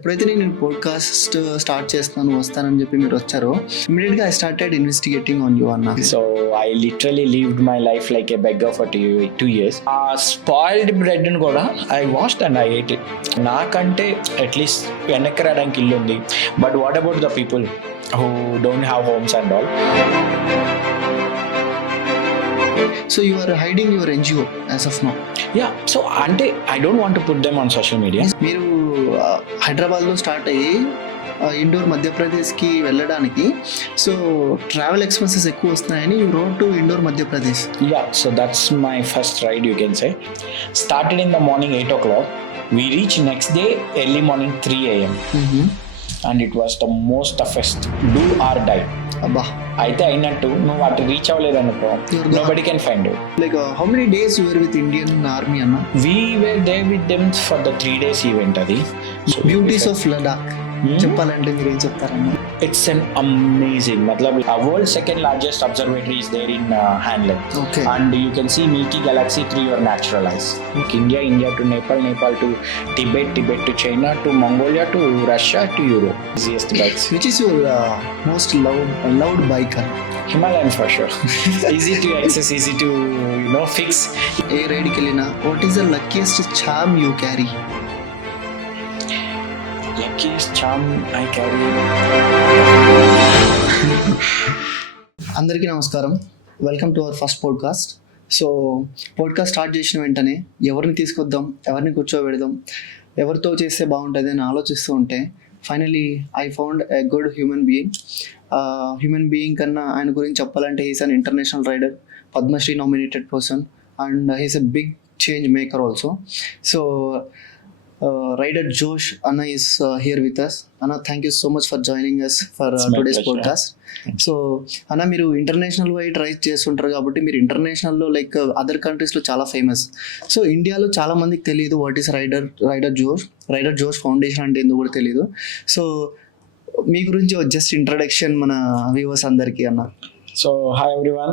ఎప్పుడైతే నేను podcast start చేస్తున్నాను వస్తానని చెప్పి మీరు వచ్చారో ఇమీడియట్గా I started investigating on you అన్న. So I literally lived my life like a beggar for 2 years. Spoiled bread ని కూడా I washed and I ate it. నాకంటే అట్లీస్ట్ వెనక్కి రావడానికి ఇల్లు ఉంది. But what about the people who don't have homes and all? So you are hiding your NGO as of now. Yeah, so అంటే I don't want to put them on social media. మీరు హైదరాబాద్లో start అయ్యి indoor మధ్యప్రదేశ్కి వెళ్ళడానికి so travel expenses ఎక్కువ వస్తున్నాయని you road to Indore Madhya Pradesh. Yeah, so that's my first ride, you can say. Started in the morning 8 o'clock. We reached next day early morning 3 a.m. And it was the most toughest, do or die. అబ్బా, అయితే అయినట్టు నువ్వు అటు reach అవ్వలేదు అనుకో, nobody can find you. Like how many days you were with Indian army అన్న? We were there with them for the 3 days event అది. Beauties of Ladakh చెప్పాలంటే మీరు ఏం చెప్తారన్న? It's an amazing, matlab a world second largest observatory is there in Hanlon. Okay. And you can see Milky Galaxy through your natural eyes. India to Nepal to Tibet to China to Mongolia to Russia to Europe. Easiest bikes. Which is your most loved bike? Himalayan for sure. Easy to access, easy to fix. ఏ రైడ్కి వెళ్ళినా what is the luckiest charm you carry? Luckiest charm I carry. అందరికీ నమస్కారం, welcome to our first podcast. So podcast start చేసిన వెంటనే ఎవరిని తీసుకొద్దాం, ఎవరిని కూర్చోబెడదాం, ఎవరితో చేస్తే బాగుంటుంది అని ఆలోచిస్తూ ఉంటే finally I found a good human being కన్నా ఆయన గురించి చెప్పాలంటే he's an international rider, Padma Shri nominated person and he's a big change maker also. So Rider Josh Anna is here with us. Anna, thank you so much for joining us for today's podcast. So Anna, మీరు international wide ride చేస్తుంటారు కాబట్టి మీరు ఇంటర్నేషనల్లో like other కంట్రీస్లో చాలా famous. So ఇండియాలో చాలా మందికి తెలియదు what is rider Josh foundation అంటే ఎందుకు కూడా తెలియదు. సో మీ గురించి జస్ట్ ఇంట్రడక్షన్ మన వ్యూవర్స్ అందరికీ అన్న. So hi everyone,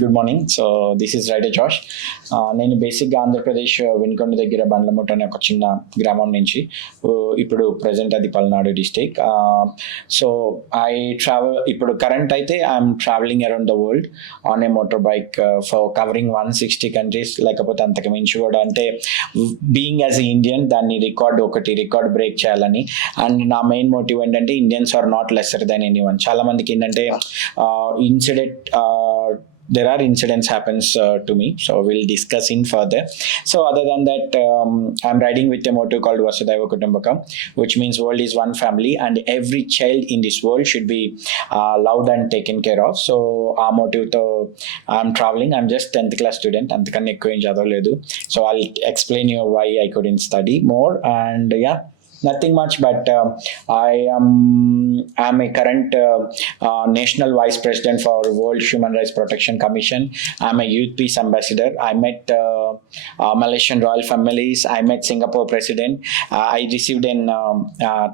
good morning. So this is Rider Josh. నేను బేసిక్గా ఆంధ్రప్రదేశ్ వెనుకొండ దగ్గర బండ్లమూట అనే ఒక చిన్న గ్రామం నుంచి ఇప్పుడు ప్రజెంట్ అది Palnadu district. So I travel ఇప్పుడు కరెంట్ అయితే I'm travelling around the world on a motor bike for covering 160 countries, లేకపోతే అంతకు మించి కూడా. అంటే బీయింగ్ యాజ్ ఎ ఇండియన్ దాన్ని రికార్డ్ బ్రేక్ చేయాలని. అండ్ నా మెయిన్ మోటివ్ ఏంటంటే Indians are not lesser than anyone. చాలా మందికి ఏంటంటే there are incidents happens to me, so we'll discuss in further. So other than that, I'm riding with a motto called Vasudhaiva Kutumbakam, which means world is one family and every child in this world should be loved and taken care of. So our motto to I'm traveling, I'm just 10th class student, antakanni ekku em chadavaledu. So I'll explain you why I couldn't study more. And yeah, nothing much, but I'm a current national vice president for World Human Rights Protection Commission. I'm a youth peace ambassador. I met Malaysian royal families. I met Singapore president. I received an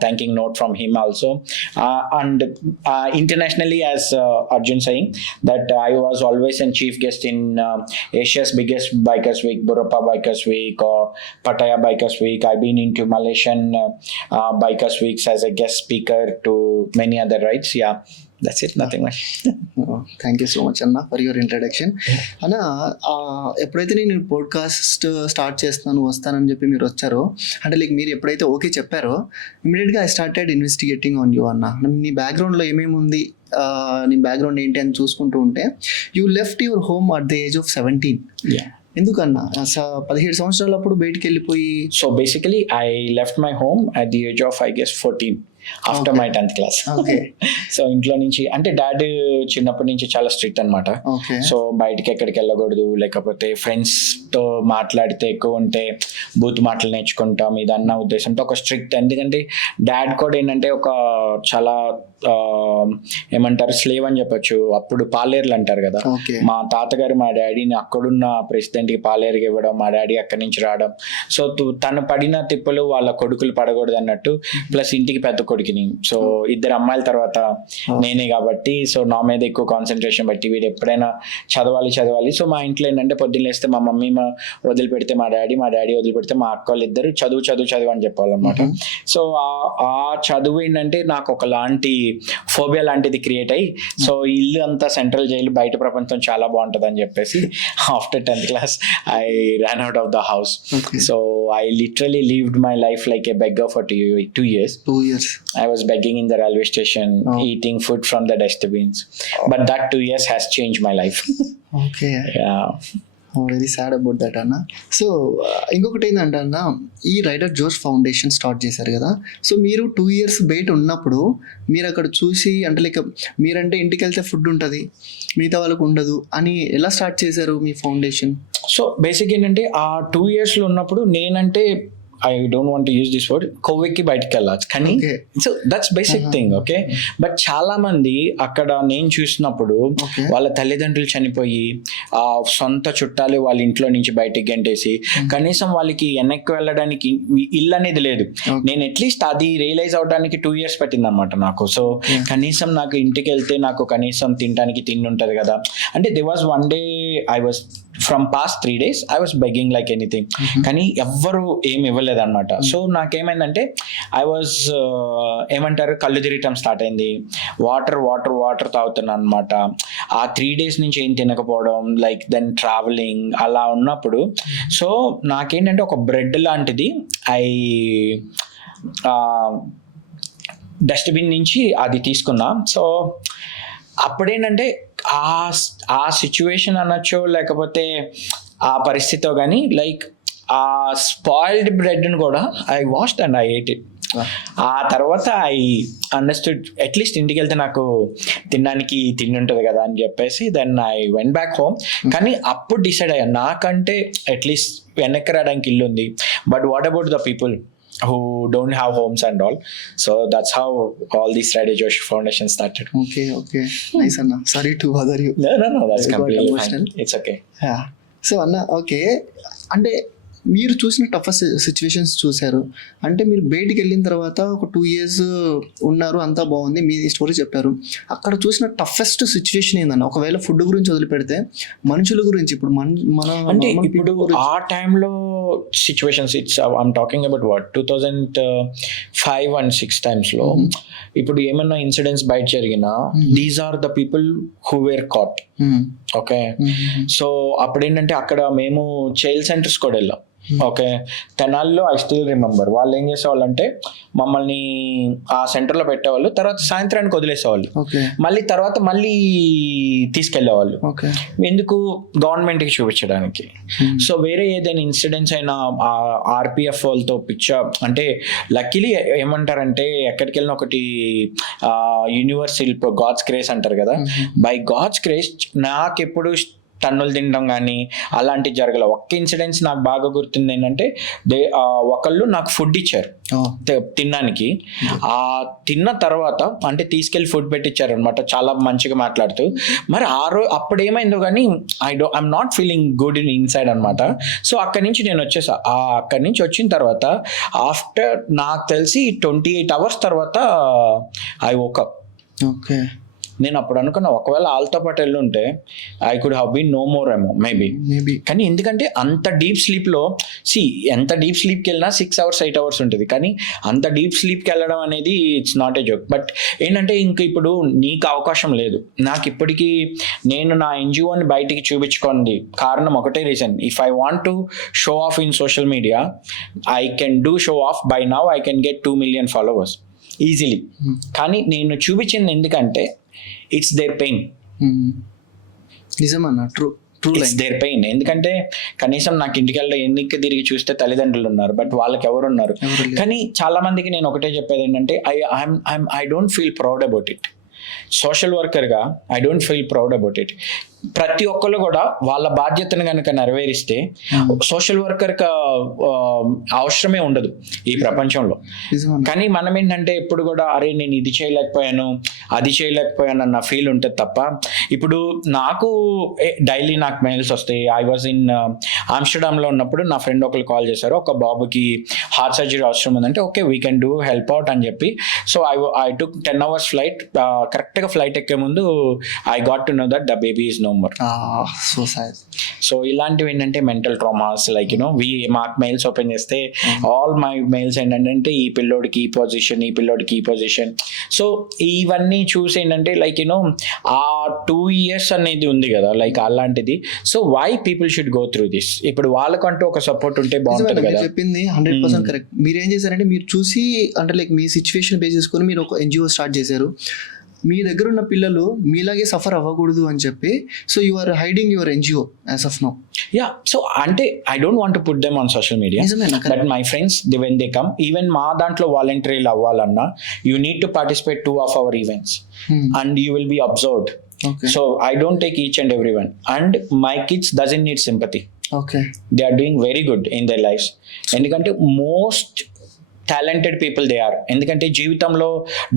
thanking note from him also. And internationally, as Arjun saying, that I was always a chief guest in Asia's biggest bikers week, Burapha Bikers Week or Pattaya Bikers Week. I've been into Malaysian Bikers Weeks as a guest speaker to many other rides. Yeah, that's it, nothing much. Thank you so much అన్న for your introduction. అన్న, ఎప్పుడైతే నేను podcast start చేస్తున్నాను వస్తానని చెప్పి మీరు వచ్చారో, అంటే లైక్ మీరు ఎప్పుడైతే ఓకే చెప్పారో ఇమీడియట్గా I started investigating on you అన్న. నీ బ్యాక్గ్రౌండ్లో ఏమేమి ఉంది, నీ బ్యాక్గ్రౌండ్ ఏంటి అని చూసుకుంటూ ఉంటే you left your home at the age of 17. ఎందుకన్నా 17 సంవత్సరాలప్పుడు బయటికి వెళ్ళిపోయి? So basically I left my home at the age of I guess 14 after my 10th class. So ఇంట్లో నుంచి అంటే డాడ్ చిన్నప్పటి నుంచి చాలా స్ట్రిక్ట్ అనమాట. సో బయటికి ఎక్కడికి వెళ్ళకూడదు, లేకపోతే ఫ్రెండ్స్ తో మాట్లాడితే ఎక్కువ ఉంటే బూత్ మాటలు నేర్చుకుంటాం ఇదన్న ఉద్దేశంతో ఒక స్ట్రిక్ట్. ఎందుకంటే డాడ్ కూడా ఏంటంటే ఒక చాలా ఏమంటారు స్లేవ్ అని చెప్పొచ్చు. అప్పుడు పాలేర్లు అంటారు కదా. మా తాతగారు మా డాడీని అక్కడున్న ప్రెసిడెంట్కి పాలేరుకి ఇవ్వడం, మా డాడీ అక్కడి నుంచి రావడం. సో తను పడిన తిప్పలు వాళ్ళ కొడుకులు పడకూడదు అన్నట్టు. ప్లస్ ఇంటికి పెద్ద కొడుకుని. సో ఇద్దరు అమ్మాయిల తర్వాత నేనే కాబట్టి సో నా మీద ఎక్కువ కాన్సన్ట్రేషన్ బట్టి వీడు ఎప్పుడైనా చదవాలి. సో మా ఇంట్లో ఏంటంటే పొద్దున్న లేస్తే మా మమ్మీ వదిలిపెడితే మా డాడీ వదిలిపెడితే మా అక్క వాళ్ళు ఇద్దరు చదువు అని చెప్పాలన్నమాట. సో ఆ చదువు ఏంటంటే నాకు ఒకలాంటి ఫోబియా లాంటిది క్రియేట్ అయ్యి సో ఇల్లు అంతా సెంట్రల్ జైలు, బయట ప్రపంచం చాలా బాగుంటుంది అని చెప్పేసి after 10th class I ran out of the house. So I literally lived my life like a beggar for 2 years. 2 years I was begging in the railway station, eating food from the dustbins. But that 2 years has changed my life. Okay. Yeah. Very sad about that అన్న. So ఇంకొకటి ఏంటంటే అన్న, ఈ rider Josh foundation start చేశారు కదా, so మీరు 2 years బయట ఉన్నప్పుడు మీరు అక్కడ చూసి అంటే లైక్ మీరంటే ఇంటికి వెళ్తే ఫుడ్ ఉంటుంది, మిగతా వాళ్ళకు ఉండదు అని ఎలా స్టార్ట్ చేశారు మీ ఫౌండేషన్? సో బేసిక్ ఏంటంటే ఆ 2 yearsలో ఉన్నప్పుడు నేనంటే I don't want use this word, కొవ్వెక్కి బయటికి వెళ్ళచ్చు కానీ so that's basic thing. Okay, but చాలా మంది అక్కడ నేను చూసినప్పుడు వాళ్ళ తల్లిదండ్రులు చనిపోయి ఆ సొంత చుట్టాలు వాళ్ళ ఇంట్లో నుంచి బయటికి గంటేసి కనీసం వాళ్ళకి వెనక్కి వెళ్ళడానికి ఇల్లు అనేది లేదు. నేను అట్లీస్ట్ అది రియలైజ్ అవడానికి 2 years పట్టింది అనమాట నాకు. సో కనీసం నాకు ఇంటికి వెళ్తే నాకు కనీసం తినడానికి తిండి ఉంటుంది కదా అంటే they was one day I was from past 3 days I was begging like anything, కానీ ఎవ్వరు ఏమి ఇవ్వలేదు అనమాట. సో నాకేమైందంటే ఐ వాజ్ ఏమంటారు కళ్ళు తిరగటం స్టార్ట్ అయింది, వాటర్ తాగుతున్నాను అనమాట. ఆ 3 days నుంచి ఏం తినకపోవడం, లైక్ దెన్ ట్రావెలింగ్ అలా ఉన్నప్పుడు సో నాకేంటంటే ఒక బ్రెడ్ లాంటిది డస్ట్బిన్ నుంచి అది తీసుకున్నా. సో అప్పుడేంటంటే ఆ సిచ్యువేషన్ అనొచ్చు లేకపోతే ఆ పరిస్థితితో కానీ లైక్ ఆ స్పాయిల్డ్ బ్రెడ్ని కూడా I washed and I eight it. ఆ తర్వాత ఐ అండర్స్టూడ్ అట్లీస్ట్ ఇంటికి వెళ్తే నాకు తినడానికి తిండి ఉంటుంది కదా అని చెప్పేసి then I went back home. కానీ అప్పుడు డిసైడ్ అయ్యాను నాకంటే అట్లీస్ట్ వెనక్కి రావడానికి ఇల్లు ఉంది, but what about the people who don't have homes and all. So that's how all these Rider Josh Foundation started. Okay, nice anna, sorry to bother you. No, that's completely fine. It's okay. Yeah, so anna okay, అంటే మీరు చూసిన toughest situations చూశారు అంటే మీరు బయటికి వెళ్ళిన తర్వాత ఒక 2 years ఉన్నారు, అంతా బాగుంది, మీ స్టోరీ చెప్పారు. అక్కడ చూసిన టఫెస్ట్ సిచ్యువేషన్ ఏందన్న? ఒకవేళ ఫుడ్ గురించి వదిలిపెడితే మనుషుల గురించి ఇప్పుడు మన అంటే ఇప్పుడు ఆ టైంలో situations it's I'm talking about what 2005 and 6 టైమ్స్లో ఇప్పుడు ఏమన్నా ఇన్సిడెంట్స్ బయట జరిగినా these are the people who were caught. Okay, so అప్పుడేంటంటే అక్కడ మేము చైల్డ్ సెంటర్స్ కూడా వెళ్ళాం. ఓకే, తెనాల్లో ఐ స్టిల్ రిమెంబర్ వాళ్ళు ఏం చేసేవాళ్ళు అంటే మమ్మల్ని ఆ సెంటర్లో పెట్టేవాళ్ళు, తర్వాత సాయంత్రానికి వదిలేసేవాళ్ళు, మళ్ళీ తీసుకెళ్లేవాళ్ళు. ఎందుకు? గవర్నమెంట్కి చూపించడానికి. సో వేరే ఏదైనా ఇన్సిడెంట్స్ అయినా ఆర్పిఎఫ్ వాళ్ళతో పిక్చర్ అంటే లక్కీలీ ఏమంటారంటే ఎక్కడికి వెళ్ళిన ఒకటి యూనివర్సల్ గాడ్స్ గ్రేస్ అంటారు కదా, బై గాడ్స్ గ్రేస్ నాకెప్పుడు టన్నులు తినడం కానీ అలాంటివి జరగలేదు. ఒక్క ఇన్సిడెంట్స్ నాకు బాగా గుర్తుంది ఏంటంటే ఒకళ్ళు నాకు ఫుడ్ ఇచ్చారు తినడానికి. ఆ తిన్న తర్వాత అంటే తీసుకెళ్ళి ఫుడ్ పెట్టించారు అనమాట, చాలా మంచిగా మాట్లాడుతూ. మరి అప్పుడు ఏమైందో కానీ I'm not feeling good in inside అనమాట. సో అక్కడి నుంచి నేను వచ్చేసా. అక్కడి నుంచి వచ్చిన తర్వాత ఆఫ్టర్ నాకు తెలిసి 28 hours తర్వాత ఐ వోకప్. ఓకే, నేను అప్పుడు అనుకున్నా ఒకవేళ వాళ్ళతో పాటు వెళ్ళుంటే I could have been no more ఏమో మేబీ. కానీ ఎందుకంటే అంత డీప్ స్లీప్లో ఎంత డీప్ స్లీప్కి వెళ్ళినా 6 hours 8 hours ఉంటుంది, కానీ అంత డీప్ స్లీప్కి వెళ్ళడం అనేది it's not a joke. But ఏంటంటే ఇంక ఇప్పుడు నీకు అవకాశం లేదు. నాకు ఇప్పటికీ నేను నా ఎన్జిఓని బయటికి చూపించుకోండి కారణం ఒకటే reason, if I want to show off in social media I can do show off. By now I can get 2 million followers easily. కానీ నేను చూపించింది ఎందుకంటే ఇట్స్ దేర్ పెయిన్. నిజమన్నా, ట్రూ ఇట్స్ దేర్ పెయిన్. ఎందుకంటే కనీసం నాకు ఇంటికి వెళ్ళి ఎన్నిక తిరిగి చూస్తే తల్లిదండ్రులు ఉన్నారు, బట్ వాళ్ళకి ఎవరు ఉన్నారు? కానీ చాలా మందికి నేను ఒకటే చెప్పేది ఏంటంటే I don't feel proud about it. Social వర్కర్గా I don't feel proud about it. ప్రతి ఒక్కళ్ళు కూడా వాళ్ళ బాధ్యతను కనుక నెరవేరిస్తే సోషల్ వర్కర్ అవసరమే ఉండదు ఈ ప్రపంచంలో. కానీ మనం ఏంటంటే ఎప్పుడు కూడా అరే నేను ఇది చేయలేకపోయాను అది చేయలేకపోయాను అన్న ఫీల్ ఉంటుంది తప్ప. ఇప్పుడు నాకు డైలీ నాకు మెయిల్స్ వస్తాయి. ఐ వాజ్ ఇన్ ఆమ్స్టర్డామ్లో ఉన్నప్పుడు నా ఫ్రెండ్ ఒకరు కాల్ చేశారు, ఒక బాబుకి హార్ట్ సర్జరీ అవసరం ఉందంటే okay we can do help out అని చెప్పి. So I took 10 hours flight. కరెక్ట్గా ఫ్లైట్ ఎక్కే ముందు I got to know that the baby is no more. So ఇలాంటివి ఏంటంటే మెంటల్ ట్రామాస్ లైక్ మాకు మెయిల్స్ ఓపెన్ చేస్తే ఆల్ మై మెయిల్స్ ఏంటంటే ఈ పిల్లోడికి ఈ పొజిషన్, ఈ పిల్లోడికి ఈ పొజిషన్. సో ఇవన్నీ చూసి ఏంటంటే లైక్ ఆ 2 years అనేది ఉంది కదా లైక్ అలాంటిది. So why people should go through this. ఇప్పుడు వాళ్ళకంటూ ఒక సపోర్ట్ ఉంటే బాగుంటుంది కదా. చెప్పింది 100% కరెక్ట్. మీరు ఏం చేశారంటే మీరు చూసి అంటే లైక్ మీ సిచ్యువేషన్ బేస్ చేసుకొని మీరు ఒక NGO స్టార్ట్ చేశారు. మీ దగ్గర ఉన్న పిల్లలు మీలాగే సఫర్ అవ్వకూడదు అని చెప్పి so you are hiding your NGO as of now. Yeah so అంటే I don't want to put them on social media, but my friends when they come, even మా దాంట్లో వాలంటీర్లు అవ్వాలన్నా you need to participate 2 of our events and you will be observed. Okay. So I don't take each and everyone, and my kids doesn't need sympathy. Okay. They are doing very good in their lives. ఎందుకంటే most talented people they are. ఎందుకంటే జీవితంలో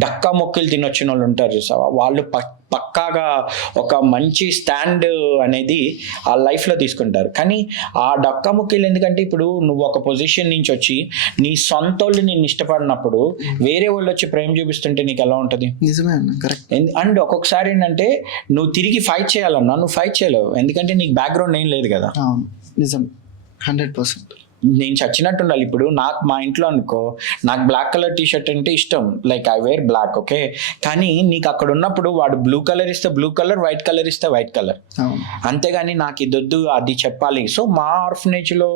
డక్కా మొక్కలు తినొచ్చిన వాళ్ళు ఉంటారు చూసావా, వాళ్ళు పక్కాగా ఒక మంచి స్టాండ్ అనేది ఆ లైఫ్లో తీసుకుంటారు. కానీ ఆ డక్కా మొక్కలు ఎందుకంటే ఇప్పుడు నువ్వు ఒక పొజిషన్ నుంచి వచ్చి నీ సొంత వాళ్ళు నేను ఇష్టపడినప్పుడు వేరే వాళ్ళు వచ్చి ప్రేమ చూపిస్తుంటే నీకు ఎలా ఉంటుంది? అండ్ ఒక్కొక్కసారి ఏంటంటే నువ్వు తిరిగి ఫైట్ చేయాలన్నా నువ్వు ఫైట్ చేయలేవు, ఎందుకంటే నీకు బ్యాక్గ్రౌండ్ ఏం లేదు కదా. నిజం 100%. నేను చచ్చినట్టు ఉండాలి. ఇప్పుడు నాకు మా ఇంట్లో అనుకో నాకు బ్లాక్ కలర్ టీషర్ట్ అంటే ఇష్టం, like I wear black, okay. కానీ నీకు అక్కడ ఉన్నప్పుడు వాడు బ్లూ కలర్ ఇస్తే బ్లూ కలర్, వైట్ కలర్ ఇస్తే వైట్ కలర్, అంతేగాని నాకు ఇది వద్దు అది చెప్పాలి. సో మా ఆర్ఫనేజ్లో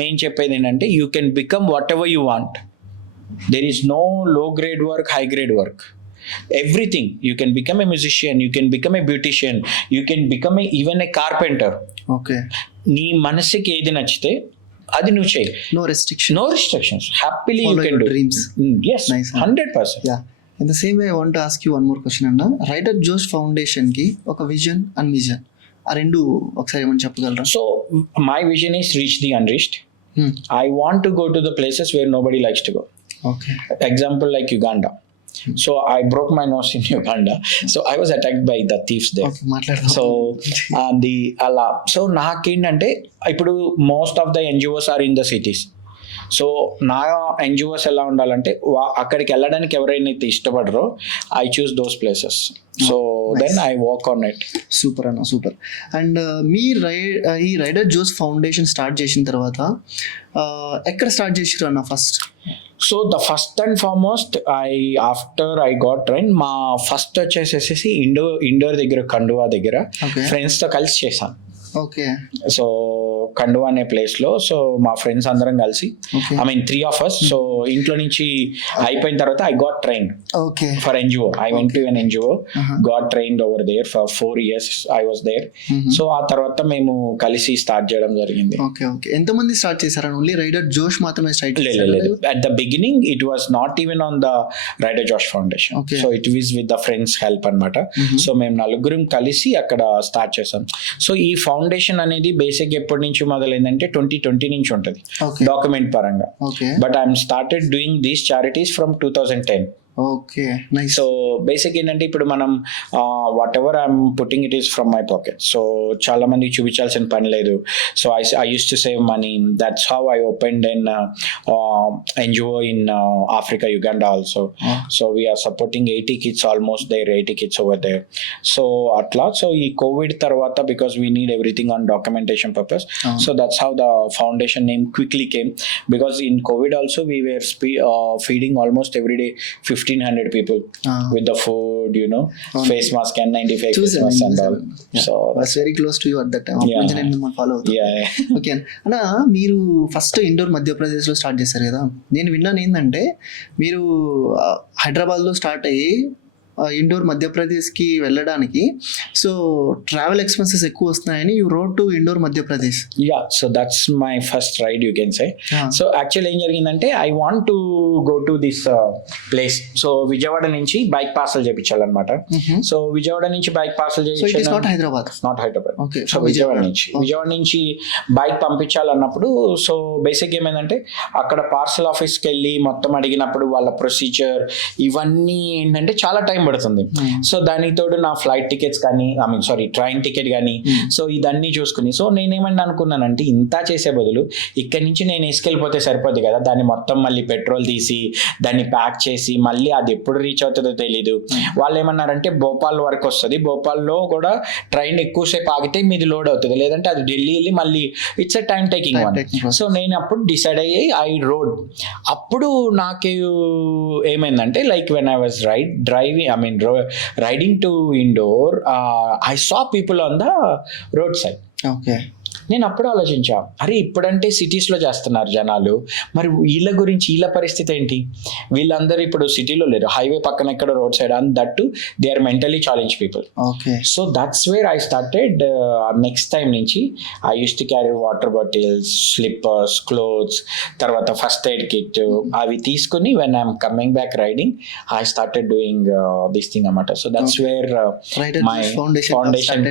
మేము చెప్పేది ఏంటంటే you can become whatever you want. There is no low grade work, high grade work. Everything. You can become a musician, you can become a beautician, you can become even a carpenter. Okay. నీ మనసుకి ఏది నచ్చితే అది నువ్వు చేయి. No restrictions. Happily follow you can your do dreams. Yes, nice. 100%. Yeah. In the same way I want to ask you one more question అన్న. Writer Josh Foundation కి ఒక విజన్ అండ్ మిషన్ ఆ రెండు ఒకసారి ఏమని చెప్పగలరా? So my vision is reach the unreached. I want to go to the places where nobody likes to go. Okay. Example like Uganda. So I broke my nose in Uganda. So I was attacked by the thieves there. Okay, so అలా so నాకేంటంటే ఇప్పుడు most of the NGOs are in the cities. So నా NGOs ఎలా ఉండాలంటే అక్కడికి వెళ్ళడానికి ఎవరైనా ఇష్టపడరో I choose those places. So then I work on it. Super అన్న, సూపర్. అండ్ మీ ఈ రైడర్ జోస్ ఫౌండేషన్ స్టార్ట్ చేసిన తర్వాత ఎక్కడ స్టార్ట్ చేసిరు అన్న first? So the first and foremost after I got train మా ఫస్ట్ వచ్చేసేసి ఇండోర్ దగ్గర కండువా దగ్గర ఫ్రెండ్స్తో కలిసి చేశాను. ఓకే. సో కండువా అనే ప్లేస్ లో సో మా ఫ్రెండ్స్ అందరం కలిసి I mean 3 of us. So ఇంట్లో నుంచి అయిపోయిన తర్వాత I got trained for NGO. I went to an NGO, got trained over there for 4 years I was there. So ఆ తర్వాత మేము కలిసి స్టార్ట్ చేయడం జరిగింది. Okay okay. ఎంతమంది స్టార్ట్ చేశారు? ఓన్లీ రైడర్ జోష్ మాత్రమే స్టార్ట్ చేశారు? లేదు, at the beginning it was not even on the rider Josh foundation. So it was with the friends help అన్నమాట. సో మేము నలుగురం కలిసి అక్కడ స్టార్ట్ చేసాం. సో ఈ ఫౌండేషన్ అనేది బేసిక్ ఎప్పటి నుంచి మొదలైందంటే 2020 నుంచి ఉంటుంది డాక్యుమెంట్ పరంగా. But I'm started doing these charities from 2010. Okay, nice. So basic ఏంటంటే ఇప్పుడు మనం whatever I'm putting it is from my pocket. So చాలా మందికి చూపించాల్సిన పని లేదు. So I use to save money. That's how I opened an NGO in Africa, Uganda also. So we're supporting 80 kids almost there, 80 kids over there. So అట్లా. So ఈ Covid తర్వాత because we need everything on documentation purpose, so that's how the foundation name quickly came. Because in Covid also we were feeding almost every day 1,500 people with the food, face mask and 95 face mask and all. So was very close to you at that time. Yeah. నేను follow అవుతా. Okay అన్న, మీరు first indoor మధ్యప్రదేశ్లో start చేశారు కదా. నేను విన్నాను ఏంటంటే మీరు హైదరాబాద్లో స్టార్ట్ అయ్యి ఇండోర్ మధ్యప్రదేశ్కి వెళ్ళడానికి. సో ట్రావెల్ ఎక్స్పెన్సెస్ ఎక్కువ వస్తున్నాయని you road to Indore Madhya Pradesh. Yeah, so that's my first ride you can say. So actual ఏం జరిగిందంటే I want to go to this place. So Vijayawada నుంచి బైక్ పార్సల్ చేయించాలన్నమాట. సో విజయవాడ నుంచి బైక్ పార్సల్ చేయించాలి. Not Hyderabad. Okay. So Vijayawada నుంచి bike పంపించాలన్నప్పుడు so basic ఏమైందంటే అక్కడ parcel ఆఫీస్కి వెళ్ళి మొత్తం అడిగినప్పుడు వాళ్ళ ప్రొసీజర్ ఇవన్నీ ఏంటంటే చాలా టైం పడుతుంది. సో దానికి తోడు నా ఫ్లైట్ టికెట్స్ కానీ ట్రైన్ టికెట్ కానీ సో ఇదన్నీ చూసుకుని సో నేనేమన్నా అనుకున్నానంటే ఇంత చేసే బదులు ఇక్కడ నుంచి నేను వేసుకెళ్ళిపోతే సరిపోద్ది కదా, దాన్ని మొత్తం మళ్ళీ పెట్రోల్ తీసి దాన్ని ప్యాక్ చేసి మళ్ళీ అది ఎప్పుడు రీచ్ అవుతుందో తెలీదు. వాళ్ళు ఏమన్నారంటే భోపాల్ వరకు వస్తుంది, భోపాల్లో కూడా ట్రైన్ ఎక్కువసేపు ఆగితే మీది లోడ్ అవుతుంది, లేదంటే అది ఢిల్లీ వెళ్ళి మళ్ళీ it's a time taking one. So నేను అప్పుడు డిసైడ్ అయ్యి ఐ రోడ్. అప్పుడు నాకు ఏమైందంటే like when I was riding to Indore I saw people on the road side. Okay. నేను అప్పుడు ఆలోచించా, అరే ఇప్పుడంటే సిటీస్లో చేస్తున్నారు జనాలు, మరి వీళ్ళ పరిస్థితి ఏంటి? వీళ్ళందరూ ఇప్పుడు సిటీలో లేరు, హైవే పక్కన ఎక్కడ road side, and that too they are mentally challenge people. Okay. So that's where I started. Next time నుంచి I use to carry water bottles, slippers, clothes, తర్వాత ఫస్ట్ ఎయిడ్ కిట్ అవి తీసుకుని when I'm coming back riding I started doing this thing అన్నమాట. So that's where my foundation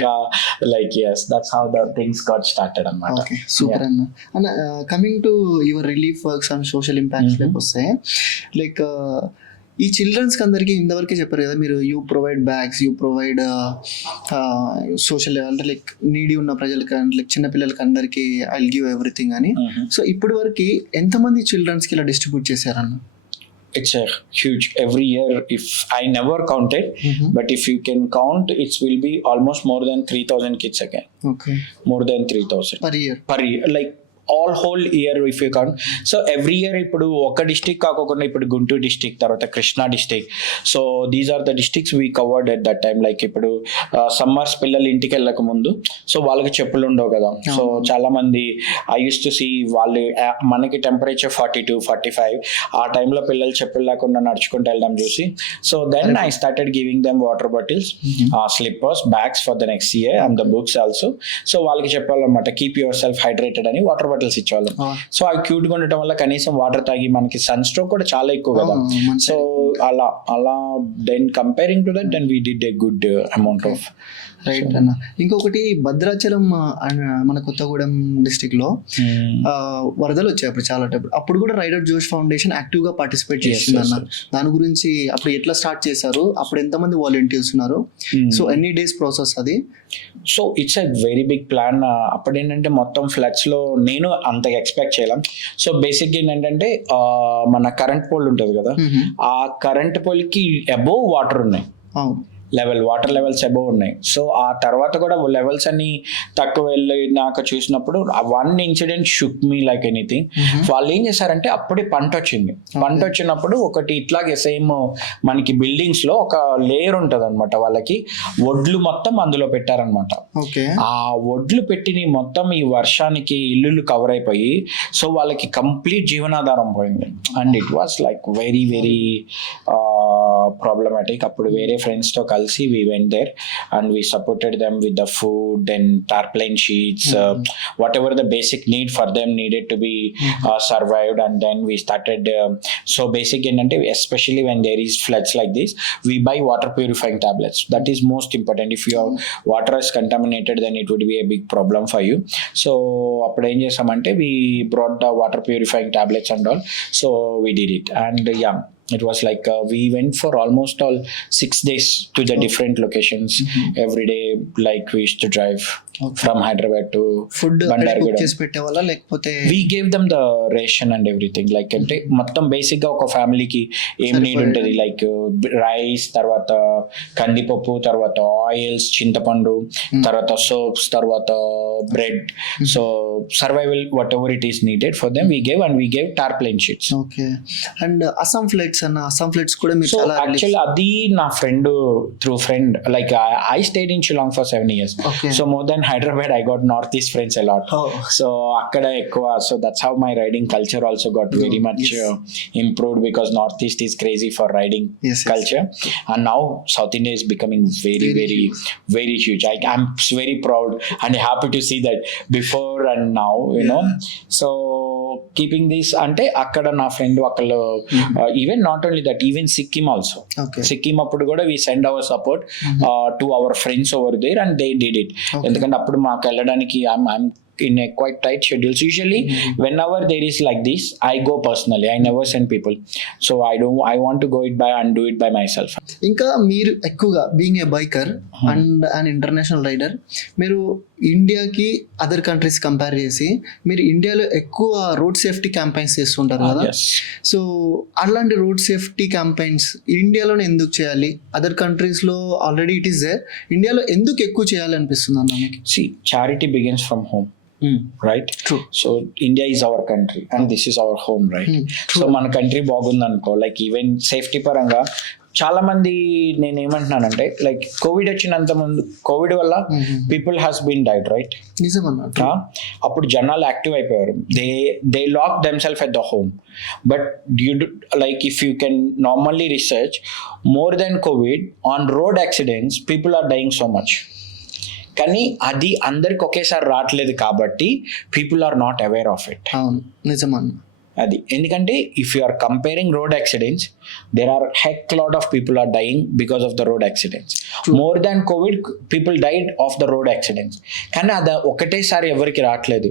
like yes, that's how the things got started అన్నమాట. Okay, super అన్న. అన్న coming to your relief works and social impacts లేక వస్తే like ఈ చిల్డ్రన్స్కి అందరికీ ఇంతవరకే చెప్పారు కదా మీరు, you provide bags, you provide social అంటే లైక్ నీడి ఉన్న ప్రజలకి లైక్ చిన్నపిల్లలకి అందరికీ ఐ విల్ గివ్ ఎవ్రీథింగ్ అని. సో ఇప్పటి వరకు ఎంతమంది చిల్డ్రన్స్కి ఇలా డిస్ట్రిబ్యూట్ చేశారన్న? It's a huge. Every year, if I never counted, but if you can count, it will be almost more than 3,000 kids again. Okay. More than 3,000 per year. Like all whole year if you count. So every year ఇప్పుడు ఒక district కాకుండా ఇప్పుడు Guntur district, తర్వాత Krishna district, so these are the districts we covered at that time. Like ఇప్పుడు summers పిల్లలు ఇంటికి వెళ్ళక ముందు సో వాళ్ళకి చెప్పులు ఉండవు కదా, సో చాలా మంది ఐ యూస్ టు సీ వాళ్ళు మనకి టెంపరేచర్ 42, 45 ఆ టైంలో పిల్లలు చెప్పులు లేకుండా నడుచుకుంటూ వెళ్ళడం చూసి so then I started giving them water bottles, slippers, bags for the next year and the books also. So వాళ్ళకి చెప్పాలన్నమాట కీప్ యువర్ సెల్ఫ్ హైడ్రేటెడ్ అని వాటర్ బాటిల్స్ ఇచ్చేవాళ్ళం. సో అవి క్యూట్గా ఉండటం వల్ల కనీసం వాటర్ తాగి, మనకి సన్ స్ట్రోక్ కూడా చాలా ఎక్కువ కదా, సో అలా then comparing to that then we did a good amount of. Right అన్న. ఇంకొకటి భద్రాచలం మన కొత్తగూడెం డిస్ట్రిక్ట్ లో వరదలు వచ్చాయి అప్పుడు చాలా టైం. అప్పుడు కూడా రైడర్ జోష్ ఫౌండేషన్ యాక్టివ్ గా పార్టిసిపేట్ చేస్తుంది అన్న. దాని గురించి అప్పుడు ఎట్లా స్టార్ట్ చేశారు, అప్పుడు ఎంతమంది వాలంటీర్స్ ఉన్నారు, సో ఎన్ని డేస్ ప్రాసెస్ అది? So it's a very big plan. అప్పుడు ఏంటంటే మొత్తం ఫ్లడ్స్ లో నేను అంతగా ఎక్స్పెక్ట్ చేయలేం. సో బేసిక్ ఏంటంటే మన కరెంట్ పోల్ ఉంటుంది కదా, ఆ కరెంట్ పోల్ కి అబోవ్ వాటర్ ఉన్నాయి, వాటర్ లెవెల్స్ అబోవ్ ఉన్నాయి. సో ఆ తర్వాత కూడా లెవెల్స్ అన్ని తక్కువ వెళ్ళినాక చూసినప్పుడు వన్ ఇన్సిడెంట్ షుక్ మీ లైక్ ఎనీథింగ్. వాళ్ళు ఏం చేశారంటే అప్పుడే పంట వచ్చినప్పుడు ఒకటి ఇట్లాగే సేమ్ మనకి బిల్డింగ్స్ లో ఒక లేయర్ ఉంటది అనమాట, వాళ్ళకి వడ్లు మొత్తం అందులో పెట్టారనమాట. ఆ వడ్లు పెట్టిన మొత్తం ఈ వర్షానికి ఇల్లులు కవర్ అయిపోయి సో వాళ్ళకి కంప్లీట్ జీవనాధారం పోయింది. And it was like very very problematic. అప్పుడు వేరే ఫ్రెండ్స్ తో కలిసి we went there and we supported them with the food and tarpaulin sheets, whatever the basic need for them needed to be survived. And then we started so basic ఏంటంటే especially when there is floods like this we buy water purifying tablets. That is most important. If your water is contaminated then it would be a big problem for you. So అప్పుడు ఏం చేసామంటే we brought the water purifying tablets and all, so we did it. And yeah, it was like we went for almost all 6 days to the different locations. Every day like we used to drive from Hyderabad to food Bandargudem. చేసి పెట్టేవాళ్ళ లేకపోతే we gave them the ration and everything. like అంటే మొత్తం basic గా ఒక ఫ్యామిలీకి ఏం need ఉంటుంది, like rice, తర్వాత కందిపప్పు, తర్వాత ఆయిల్స్, చింతపండు, తర్వాత సోప్స్, తర్వాత bread. So survival what ever it is needed for them we gave, and we gave tarpaulin sheets. Okay. And Assam floods flights అన్న అస్సాం ఫ్లైట్స్ కూడా మీరు సో చాలా యాక్చువల్లీ అది నా friend through friend like I stayed in Shillong for 7 years. Okay. So more than Hyderabad I got North East friends a lot. Oh. So అక్కడ ఎక్కువ. So that's how my riding culture also got very much improved because North East is crazy for riding Yes, yes. culture. And now South India is becoming very very huge. I'm very proud and happy to see that before and now, you know. So keeping this ante akkada na friend akalo even not only that, even Sikkim also. Okay. Sikkim appudu kuda we send our support to our friends over there and they did it. Endukante appudu maaku velladανiki I'm in a quite tight schedules. Usually whenever there is like this, I go personally. I never send people. So I want to go it by and do it by myself. ఇంకా మీరు ఎక్కువగా being a biker and an international rider, మీరు ఇండియాకి other countries compare చేసి మీరు ఇండియాలో ఎక్కువ road safety campaigns చేస్తుంటారు కదా. Yes. సో అలాంటి రోడ్ సేఫ్టీ క్యాంపెయిన్స్ ఇండియాలోనే ఎందుకు చేయాలి? అదర్ కంట్రీస్లో ఆల్రెడీ ఇట్ ఈస్ దేర్, ఇండియాలో ఎందుకు ఎక్కువ చేయాలి అనిపిస్తుంది అన్న మీకు? See, charity begins from home. Right? True. So India is our country and this is our home, right? True. So మన కంట్రీ బాగుందనుకో, లైక్ ఈవెన్ సేఫ్టీ పరంగా చాలా మంది, నేను ఏమంటున్నానంటే లైక్ కోవిడ్ వచ్చినంత ముందు, కోవిడ్ వల్ల people has been died, right? నిజమన్నా. అప్పుడు జనాలు యాక్టివ్ అయిపోయారు. They lock themselves at the home. But like if you can normally research, more then Covid on road accidents people are dying so much. కానీ అది అందరికి ఒకేసారి రావట్లేదు కాబట్టి people are not aware of it. అవును, నిజమన్నా. అది ఎందుకంటే if you are comparing road accidents, there are heck lot of people are dying because of the road accidents. More than Covid people died of the road accidents. కానీ అది ఒకటేసారి ఎవరికి రావట్లేదు,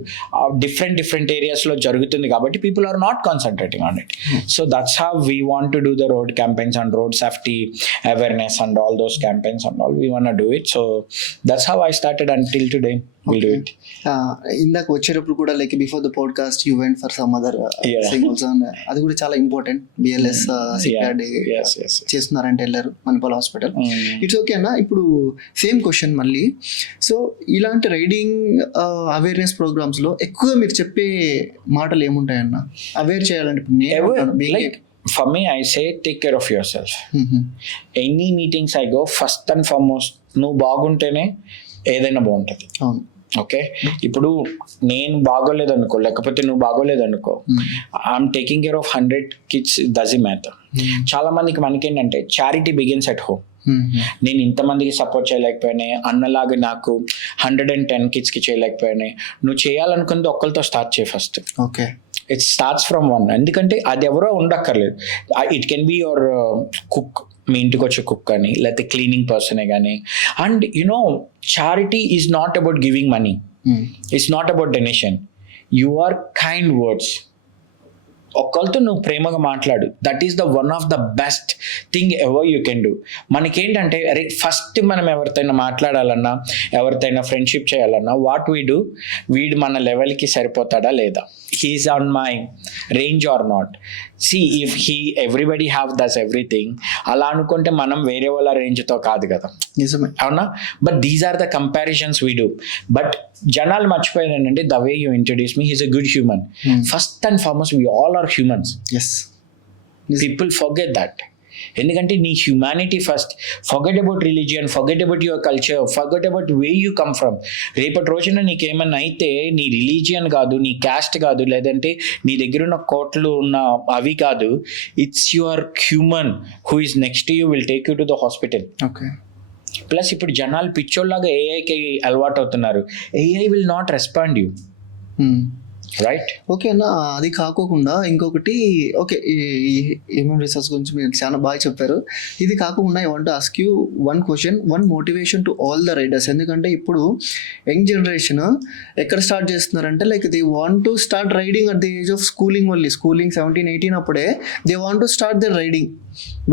different ఏరియాస్లో జరుగుతుంది కాబట్టి people are not concentrating on it. So that's how we want to do the road campaigns and road safety awareness and all those campaigns and all we want do it. So that's how I started and till today we'll do it. ఇందాక వచ్చేటప్పుడు కూడా like before the podcast you went for some other thing also, అది కూడా చాలా important. BLS సిపిఆర్డి చేస్తున్నారంటే వెళ్ళారు Manipal hospital. It's okay అన్న. ఇప్పుడు సేమ్ క్వశ్చన్ మళ్ళీ. సో ఇలాంటి రైడింగ్ అవేర్నెస్ ప్రోగ్రామ్స్ లో ఎక్కువగా మీరు చెప్పే మాటలు ఏముంటాయన్న అవేర్ చేయాలంటే? For me, I say take care of yourself. Any meetings I go, first and foremost, నువ్వు బాగుంటేనే ఏదైనా బాగుంటుంది. అవును. ఓకే, ఇప్పుడు నేను బాగోలేదనుకో, లేకపోతే నువ్వు బాగోలేదనుకో, I'm taking care of 100 kids, doesn't matter. చాలా మందికి మనకేంటంటే చారిటీ బిగిన్స్ ఎట్ హోమ్. నేను ఇంతమందికి సపోర్ట్ చేయలేకపోయినా, అన్నలాగా నాకు 110 kidsకి చేయలేకపోయినా, నువ్వు చేయాలనుకుంది ఒక్కరితో స్టార్ట్ చేయి first. Okay, it starts from one. ఎందుకంటే అది ఎవరో ఉండక్కర్లేదు. It can be your cook, మీ ఇంటికి వచ్చే కుక్ కానీ, లేకపోతే క్లీనింగ్ పర్సనే కానీ. And you know, charity is not about giving money, it's not about donation. You are kind words. ఒక్కరితో నువ్వు ప్రేమగా మాట్లాడు. That is the one of the best thing ever you can do. మనకేంటంటే అరే ఫస్ట్ మనం ఎవరితోనైనా మాట్లాడాలన్నా, ఎవరితోనైనా ఫ్రెండ్షిప్ చేయాలన్నా, వాట్ వీ డూ, వీడు మన లెవెల్కి సరిపోతాడా లేదా, he's on my range or not. See if everybody have this everything, అలా అనుకుంటే మనం వేరే వాళ్ళ రేంజ్తో కాదు కదా. నిజమే, అవునా? But these are the comparisons we do. But జనాలు మర్చిపోయారు ఏంటంటే, the way you introduce me, he's a good human. First and foremost we all are humans. Yes, people forget that. ఎందుకంటే నీ humanity first. Forget about religion, forget about your culture, forget about way you come from. రేపటి రోజున నీకేమన్నా అయితే నీ religion కాదు, నీ caste కాదు, లేదంటే నీ దగ్గర ఉన్న కోట్లు ఉన్న అవి కాదు, it's your human who is next you will take you to the hospital. Okay. Plus ఇప్పుడు జనాలు పిచ్చోళ్ళలాగా ఏఐకి అలవాటు అవుతున్నారు. AI will not respond you, right? Okay అన్న. అది కాకోకుండా ఇంకొకటి, ఓకే, హ్యూమన్ రిసోర్స్ గురించి మీరు చాలా బాగా చెప్పారు. ఇది కాకుండా I want ask you one question, one motivation to all the riders. ఎందుకంటే ఇప్పుడు యంగ్ జనరేషన్ ఎక్కడ స్టార్ట్ చేస్తున్నారంటే like they want to start riding at the age of schooling only. Schooling 17-18 అప్పుడే they want to start their riding.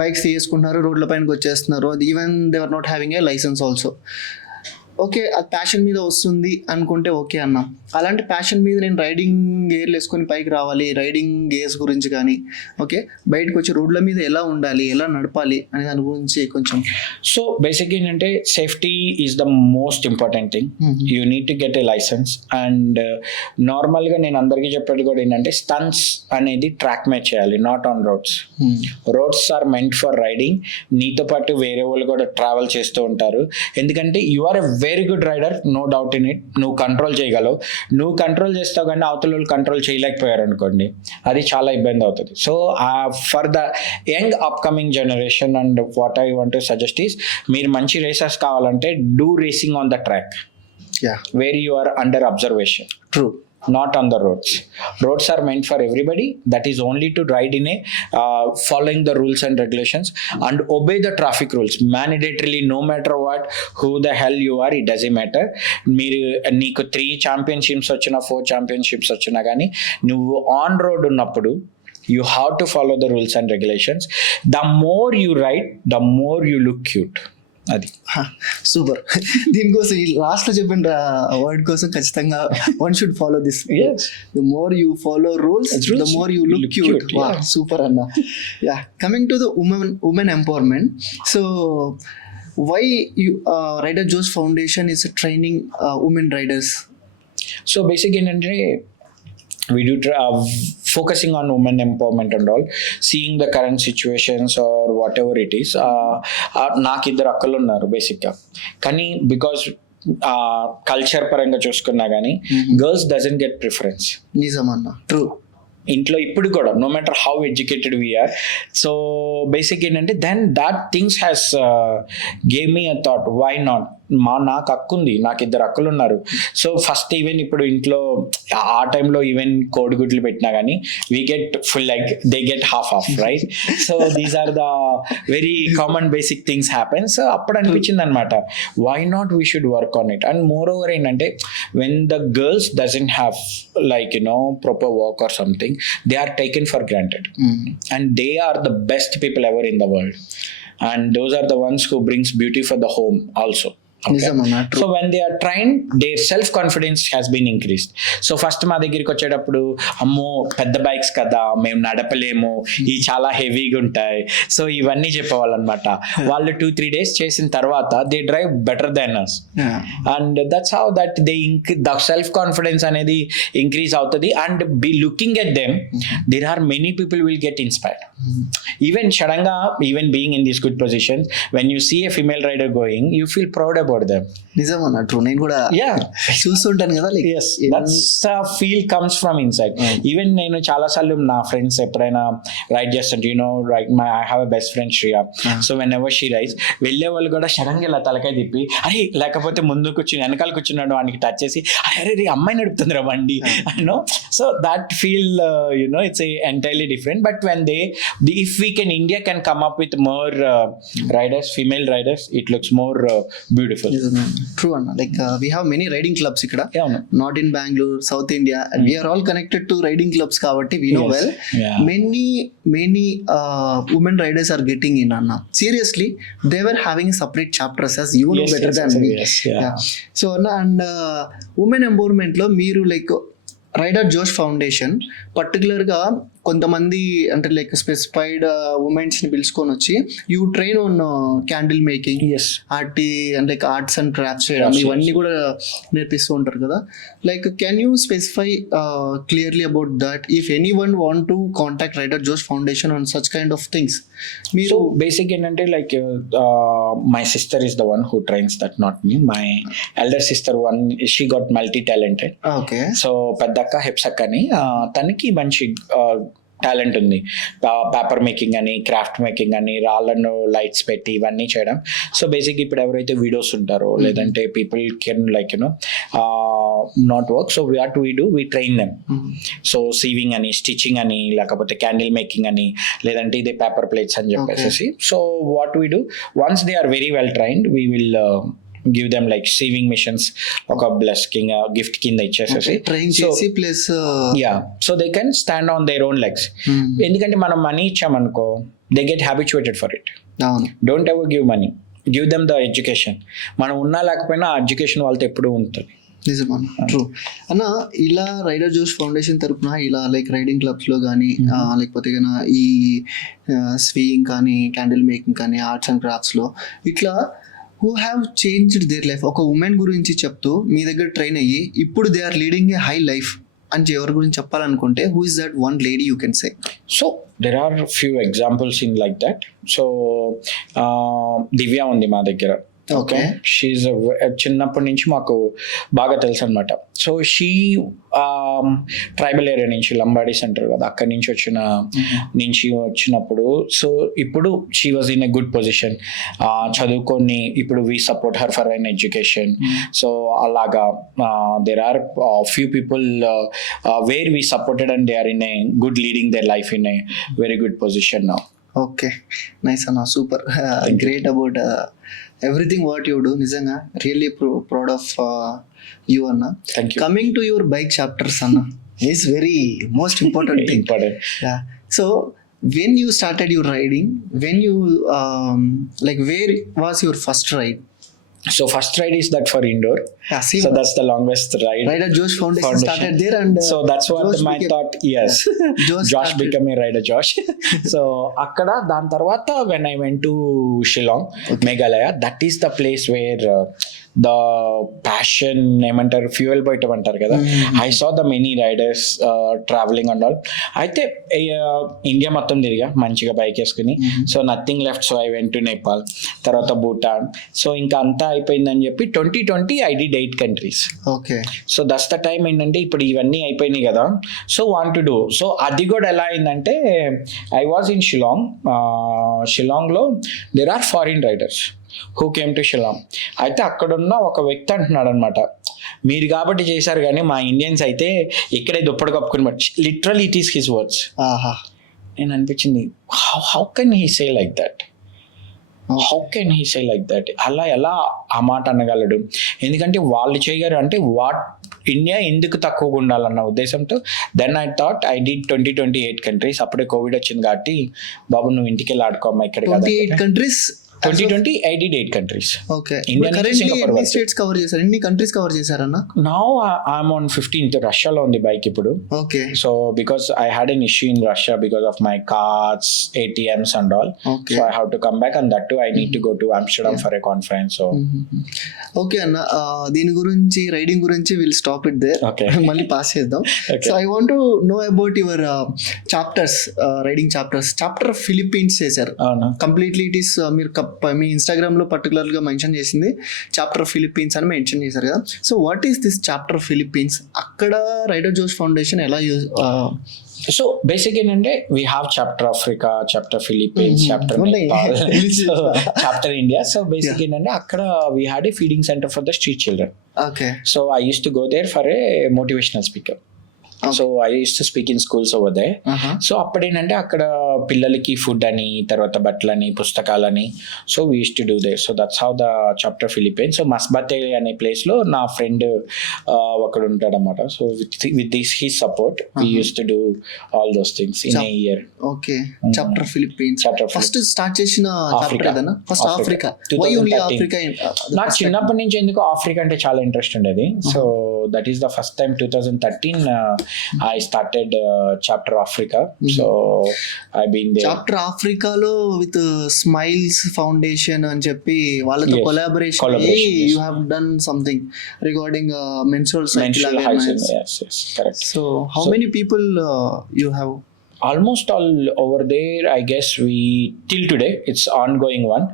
Bikes తీసుకుంటున్నారు, రోడ్ల పైనకి వచ్చేస్తున్నారు. Even they are not having a licence also. Okay అది passion మీద వస్తుంది అనుకుంటే ఓకే అన్న. అలాంటి ప్యాషన్ మీద నేను రైడింగ్ గేర్లు వేసుకొని పైకి రావాలి, రైడింగ్ గేర్స్ గురించి కానీ ఓకే బయటకు వచ్చి రోడ్ల మీద ఎలా ఉండాలి, ఎలా నడపాలి అనే దాని గురించి కొంచెం. సో బేసిక్ ఏంటంటే safety is the most important thing. You need to get a licence. And నార్మల్గా నేను అందరికీ చెప్పేది కూడా ఏంటంటే స్టంట్స్ అనేది ట్రాక్ మీద చేయాలి, not on roads. Roads are meant for riding. నీతో పాటు వేరే వాళ్ళు కూడా ట్రావెల్ చేస్తూ ఉంటారు. ఎందుకంటే you are a very good rider, no doubt in it. నువ్వు కంట్రోల్ చేయగలవు, నువ్వు కంట్రోల్ చేస్తావు, కానీ అవతల వాళ్ళు కంట్రోల్ చేయలేకపోయారు అనుకోండి, అది చాలా ఇబ్బంది అవుతుంది. So for the young upcoming generation and what I want to suggest is, మీరు మంచి రేసర్స్ కావాలంటే do racing on the track where you are under observation. True. Not on the roads. Roads are meant for everybody. That is only to ride in a following the rules and regulations and obey the traffic rules mandatorily, no matter what, who the hell you are, it doesn't matter. మీరు నీకు 3 championships వచ్చినా 4 championships వచ్చినా కానీ నువ్వు on road ఉన్నప్పుడు you have to follow the rules and regulations. The more you ride, the more you look cute. అది super. దీనికోసం ఈ లాస్ట్ లో చెప్పిన వర్డ్ కోసం ఖచ్చితంగా one should follow this. The more you follow rules the more you look cute. Super అన్న. Yeah, coming to the women empowerment. So why you rider Josh foundation is training women riders? So basic ఏంటంటే we do focusing on women empowerment and all, seeing the current situations or whatever it is. నాకు ఇద్దరు అక్కలు ఉన్నారు బేసిక్గా, కానీ because culture పరంగా చూసుకున్నా కానీ గర్ల్స్ డజంట్ గెట్ ప్రిఫరెన్స్. నిజమన్నా, ట్రూ. ఇంట్లో ఇప్పుడు కూడా no matter how educated we are. So basic ఏంటంటే then that things has gave me a thought, why not. నాకు అక్కు ఉంది, నాకు ఇద్దరు అక్కలు ఉన్నారు. సో ఫస్ట్ ఈవెన్ ఇప్పుడు ఇంట్లో ఆ టైంలో ఈవెన్ కోడిగుడ్లు పెట్టినా కానీ we get full like they get half right. So these are the very common basic things happen. So అప్పుడు అనిపించింది అనమాట, why not we should work on it. And moreover ఏంటంటే when the girls doesn't have like proper work or something, they are taken for granted. And they are the best people ever in the world, and those are the ones who brings beauty for the home also. Okay. So when they are trained, their self confidence has been increased. So first మా దగ్గరికి వచ్చేటప్పుడు అమ్మో పెద్ద bikes కదా, మేము నడపలేము, ఇవి చాలా హెవీగా ఉంటాయి, సో ఇవన్నీ చెప్పేవాళ్ళు అనమాట. వాళ్ళు 2-3 days చేసిన తర్వాత they drive better then us. And that's how that they the self confidence అనేది ఇంక్రీజ్ అవుతుంది. And be looking at them, there are many people will get inspired. Even sudden గా, even being in this good position, when you see a female rider going, you feel proud about them. నిజం అన్నట్టు నేను కూడా చూస్తుంటాను కదా, like that's feel comes from inside. Even నేను చాలా సార్లు నా ఫ్రెండ్స్ ఎప్పుడైనా రైడ్ చేస్తుంటే, you know right, I have a best friend Shriya. So when ever she rides, వెళ్ళే వాళ్ళు కూడా సడన్ గా ఇలా తలకాయ తిప్పి, అరే లేకపోతే ముందు కూర్చుని వెనకాల కూర్చున్నాడు వానికి టచ్ చేసి, అరే రే అమ్మాయి నడుపుతుంది రా బండి, you know. So that feel you know it's entirely different. But when if we can, India can come up with more riders, female riders, it looks more beautiful. True anna, like we have many riding clubs ikkada, yeah, not in Bangalore, South India, and we are all connected to riding clubs kabatti we know well. Many women riders are getting in anna. Seriously, they were having separate chapters, as you know better than me. Yeah. So and women empowerment lo meeru like rider Josh foundation పర్టికులర్గా కొంతమంది అంటే like specified ఉమెన్స్ని పిలుచుకొని వచ్చి you train on candle making, and like arts and crafts చేయడం, ఇవన్నీ కూడా నేర్పిస్తూ ఉంటారు కదా. Like can you specify clearly about that if anyone want to contact rider Josh foundation on such kind of things? మీరు బేసిక్ ఏంటంటే like my sister is the one who trains that, not me. My elder sister one, she got multi talented. Okay. So పెద్దక్క హెప్సక్ అని, తనకి మంచి talent ఉంది. Paper making అని, craft making అని, రాళ్ళను లైట్స్ పెట్టి ఇవన్నీ చేయడం. సో బేసిక్ ఇప్పుడు ఎవరైతే వీడియోస్ ఉంటారో లేదంటే people can like you know not work, so what we do, we train them. So sewing అని, స్టిచ్చింగ్ అని, లేకపోతే క్యాండిల్ మేకింగ్ అని, లేదంటే ఇదే పేపర్ ప్లేట్స్ అని చెప్పేసి. So what we do, once they are very well trained, we will give them like saving missions, oka blessing gift kinda ichesesi train chesi plus yeah, so they can stand on their own legs. Endukante manam money icham anko, they get habituated for it. Don't ever give money. Give them the education. మనం ఉన్నా లేకపోయినా ఆ education వాళ్ళతో ఎప్పుడూ ఉంటుంది. నిజమా, true అన్న. ఇలా రైడర్ జోష్ ఫౌండేషన్ తరపున ఇలా లైక్ రైడింగ్ క్లబ్స్లో కానీ లేకపోతే కన్నా ఈ స్వీయింగ్ కానీ క్యాండిల్ మేకింగ్ కానీ ఆర్ట్స్ అండ్ క్రాఫ్ట్స్లో ఇట్లా who have changed their life, ఒక ఉమెన్ గురించి చెప్తూ మీ దగ్గర ట్రైన్ అయ్యి ఇప్పుడు they are leading a high life అని ఎవరి గురించి చెప్పాలనుకుంటే who is that one lady you can say? So there are few examples in like that. So Divya ఉంది మా దగ్గర. ఓకే, షీఈ్ చిన్నప్పటి నుంచి మాకు బాగా తెలుసు అనమాట. సో షీ ట్రైబల్ ఏరియా నుంచి, లంబాడీ సెంటర్ కదా, అక్కడి నుంచి వచ్చినప్పుడు సో ఇప్పుడు she was in a good position, చదువుకొని ఇప్పుడు we support her for an education. So అలాగా there are few people where we supported and they are in a good leading their life in a very good position now. Okay, nice అన్న, super, great about everything what you do. నిజంగా really proud of you అన్న. Coming to your bike chapters అన్న is very most important thing. So when you started your riding, when you like where was your first ride? So first ride is that for indoor. So that's the longest ride. Rider Josh Foundation started there, and so that's what my thought. Yes, Josh became a Rider Josh. So akkada dan tarvata when I went to Shillong, Meghalaya, that is the place where the passion ఏమంటారు, fuel బయట అంటారు కదా, I saw the many riders travelling and all. అయితే India మొత్తం తిరిగా మంచిగా bike వేసుకుని. So nothing left, so I went to Nepal, తర్వాత భూటాన్. సో ఇంకా అంతా అయిపోయిందని చెప్పి 2020 I did 8 countries. Okay, so that's the time ఏంటంటే ఇప్పుడు ఇవన్నీ అయిపోయినాయి కదా, so want to do. So అది కూడా ఎలా అయిందంటే ఐ వాజ్ ఇన్ షిలాంగ్లో there are foreign riders who came to Shillong. అయితే అక్కడున్న ఒక వ్యక్తి అంటున్నాడు అనమాట, మీరు కాబట్టి చేశారు కానీ మా ఇండియన్స్ అయితే ఇక్కడే దుప్పటి కప్పుకుని, literally it is his words. నేను అనిపించింది, how can he say like that, how can he say like that, అలా ఎలా ఆ మాట అనగలడు? ఎందుకంటే వాళ్ళు చేయగారు అంటే ఇండియా ఎందుకు తక్కువగా ఉండాలన్న ఉద్దేశంతో then I thought I did 28 countries. అప్పుడే కోవిడ్ వచ్చింది కాబట్టి బాబు నువ్వు ఇంటికి వెళ్ళి ఆడుకోమ్మా ఇక్కడ కదా. 2020 I did 8 countries. Okay. India and Singapore. Eన్ని states cover చేశారు? ఎన్ని countries cover చేశారన్న? Now I'm on 15th. రష్యాలో ఉంది బైక్ ఇప్పుడు. Okay. So because I had an issue in Russia because of my cards, ATMs and all. Okay. So I have to come back, and that too I need to go to Amsterdam for a conference. So okay అన్న, దీని గురించి riding గురించి will stop it there. Okay. మళ్ళీ pass చేద్దాం. Okay. So I want to know about your chapters, riding chapters. Chapter Philippines చేశారు. Completely it is మీరు మీ Instagram లో పర్టికులర్ గా మెన్షన్ చేసింది చాప్టర్ ఫిలిప్పీన్స్ అని మెన్షన్ చేశారు కదా. So what is this chapter Philippines? అక్కడ రైడర్ జోష్ ఫౌండేషన్ ఎలా యూజ్? సో బేసిక్ ఏంటంటే we have chapter Africa, chapter Philippines, chapter Nepal, chapter India. So basic ఏంటంటే అక్కడ we had a feeding centre for the street children. Okay. So I use to go there for a motivational speaker. So I use to speak in schools over there. So అప్పుడేంటంటే అక్కడ పిల్లలకి food అని, తర్వాత బట్టలని, పుస్తకాలని, so we use to do they. So that's how the chapter Philippines. So Masbate అనే place లో నా ఫ్రెండ్ ఒకడు ఉంటాడు అనమాట. So with this he support we use to do all those things in a year. Okay, chapter Philippines first start చేసిన chapter ఏదన్నా? First Africa. Why only Africa? నాకు చిన్నప్పటి నుంచి ఎందుకు ఆఫ్రికా అంటే చాలా ఇంట్రెస్ట్ ఉండేది. So that is the first time 2013 I started chapter Africa. So I've been there. Chapter Africa lo with Smiles Foundation అని చెప్పి వాళ్ళతో collaboration you have done something regarding menstrual cycle awareness. Yes, correct. So how many people you have? Almost all over there, I guess we till today it's ongoing one.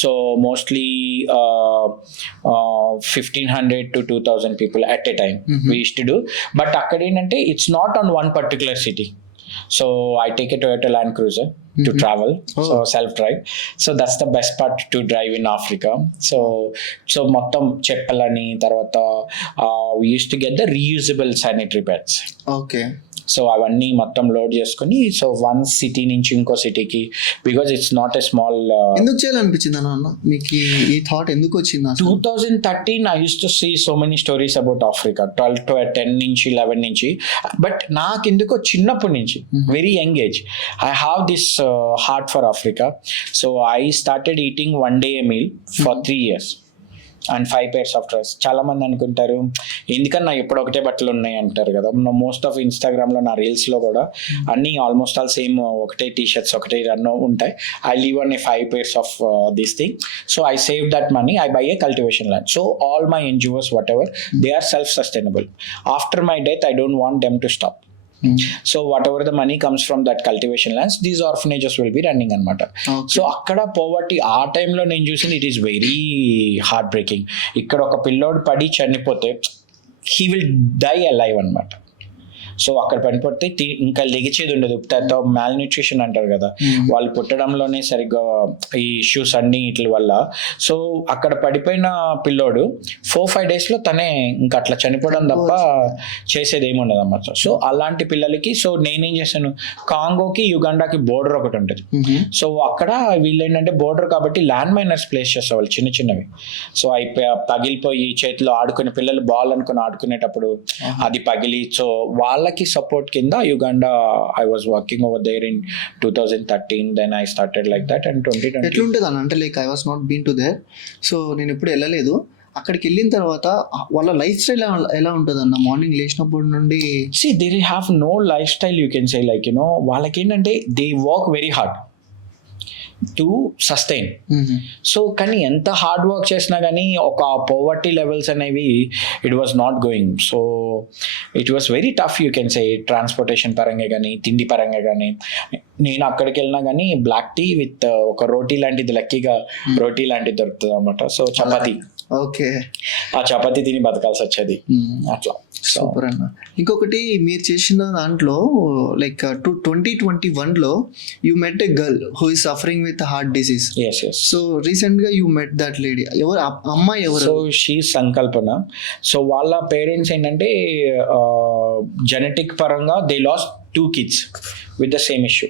So mostly 1500 to 2000 people at a time we used to do. But akkadinante it's not on one particular city. So I take a Toyota Land Cruiser to travel. So self drive. So that's the best part to drive in Africa. So మొత్తం చెప్పలని, తర్వాత we used to get the reusable sanitary pads. Okay. So అవన్నీ మొత్తం load చేసుకుని, so one city నుంచి ఇంకో సిటీకి, because it's not a small. ఎందుకు చేయాలనిపించింది అన్న మీకు ఈ థాట్? ఎందుకు వచ్చింది? 2013 I use to see so many stories about Africa, 12 to 10 నుంచి 11 నుంచి. బట్ నాకు ఎందుకో చిన్నప్పటి నుంచి very young age I have this hard for Africa. So I started eating 1 day a meal for 3 years. And 5 pairs of dress. చాలా మంది అనుకుంటారు ఎందుకన్నా ఎప్పుడు ఒకటే బట్టలు ఉన్నాయి అంటారు కదా. మోస్ట్ ఆఫ్ ఇన్స్టాగ్రామ్లో నా రీల్స్లో కూడా అన్నీ ఆల్మోస్ట్ ఆల్ సేమ్ ఒకటే టీషర్ట్స్ ఒకటే రన్ ఉంటాయి. I live on a 5 pairs of this thing. So I save that money, I buy a cultivation land. So all my NGOs whatever they are self sustainable. After my death I don't want them to stop. So whatever the money comes from that cultivation lands, these orphanages will be running అనమాట. So అక్కడ poverty ఆ టైంలో నేను చూసింది it is very heart breaking. ఇక్కడ ఒక పిల్లోడు పడి చనిపోతే హీ విల్ డై అలైవ్ అనమాట. సో అక్కడ పడిపోతే ఇంకా లెగిచేది ఉండదు. తర్వాత మాల్ న్యూట్రిషన్ అంటారు కదా, వాళ్ళు పుట్టడంలోనే సరిగ్గా ఈ ఇష్యూస్ అన్ని వీటి వల్ల. సో అక్కడ పడిపోయిన పిల్లోడు 4-5 daysలో తనే ఇంకా అట్లా చనిపోవడం తప్ప చేసేది ఏమి ఉండదు అన్నమాట. సో అలాంటి పిల్లలకి సో నేనేం చేశాను, కాంగోకి యుగాండాకి బోర్డర్ ఒకటి ఉంటుంది. సో అక్కడ వీళ్ళు ఏంటంటే బోర్డర్ కాబట్టి ల్యాండ్ మైనర్స్ ప్లేస్ చేసేవాళ్ళు చిన్న చిన్నవి. సో పగిలిపోయి చేతిలో ఆడుకునే పిల్లలు బాల్ అనుకుని ఆడుకునేటప్పుడు అది పగిలి, సో వాళ్ళకి సపోర్ట్ కింద Uganda I was working over there in 2013. Then I started like that and 2020. ఎట్లుంటుంది అన్న అంటే like I was not been to there, so నేను ఎప్పుడు వెళ్ళలేదు. అక్కడికి వెళ్ళిన తర్వాత వాళ్ళ లైఫ్ స్టైల్ ఎలా ఉంటుంది అన్న? మార్నింగ్ లేచినప్పటి నుండి they have no lifestyle, you can say like వాళ్ళకి ఏంటంటే they work very hard to sustain. So కానీ ఎంత హార్డ్ వర్క్ చేసినా కానీ ఒక పోవర్టీ లెవెల్స్ అనేవి it was not going. So it was very tough, you can say. Transportation పరంగా కానీ తిండి పరంగా కానీ. నేను అక్కడికి వెళ్ళినా కానీ బ్లాక్ టీ విత్ ఒక రోటీ లాంటిది, లక్కీగా రోటీ లాంటిది దొరుకుతుంది అన్నమాట. సో చపాతీ, ఓకే, ఆ చపాతీ తిని బతకాల్సి వచ్చేది అట్లా. సూపర్ అన్న. ఇంకొకటి మీరు చేసిన దాంట్లో లైక్ 2021లో you met a girl who is suffering with heart disease. So recent గా యూ మెట్ దట్ లేడీ. ఎవరు అమ్మాయి ఎవరు? So she Sankalpana. సో వాళ్ళ పేరెంట్స్ ఏంటంటే జెనెటిక్ పరంగా they lost 2 kids with the same issue.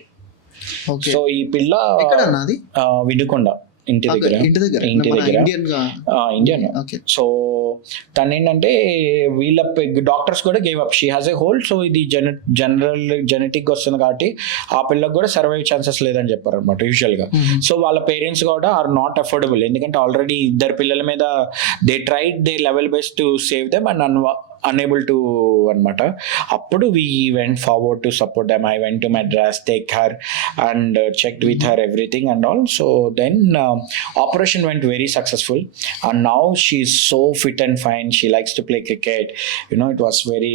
So ఈ పిల్ల ఎక్కడన్నా అది? వినుకొండ ఇంటి దగ్గర ఇండియన్. సో తను ఏంటంటే వీళ్ళ డాక్టర్స్ కూడా gave up, she has A hold. So ఇది జనరల్ జెనెటిక్ వస్తుంది కాబట్టి ఆ పిల్లకి కూడా సర్వైవ్ ఛాన్సెస్ లేదని చెప్పారు అనమాట యూజువల్గా. సో వాళ్ళ పేరెంట్స్ కూడా ఆర్ నాట్ అఫోర్డబుల్, ఎందుకంటే ఆల్రెడీ 2 పిల్లల మీద they tried they level best to save them and unable to అనమాట. అప్పుడు we went forward to support them. I went to Madras, take her and checked with her everything and all. So then operation went very successful and now she's so fit and fine. She likes to play cricket. It was very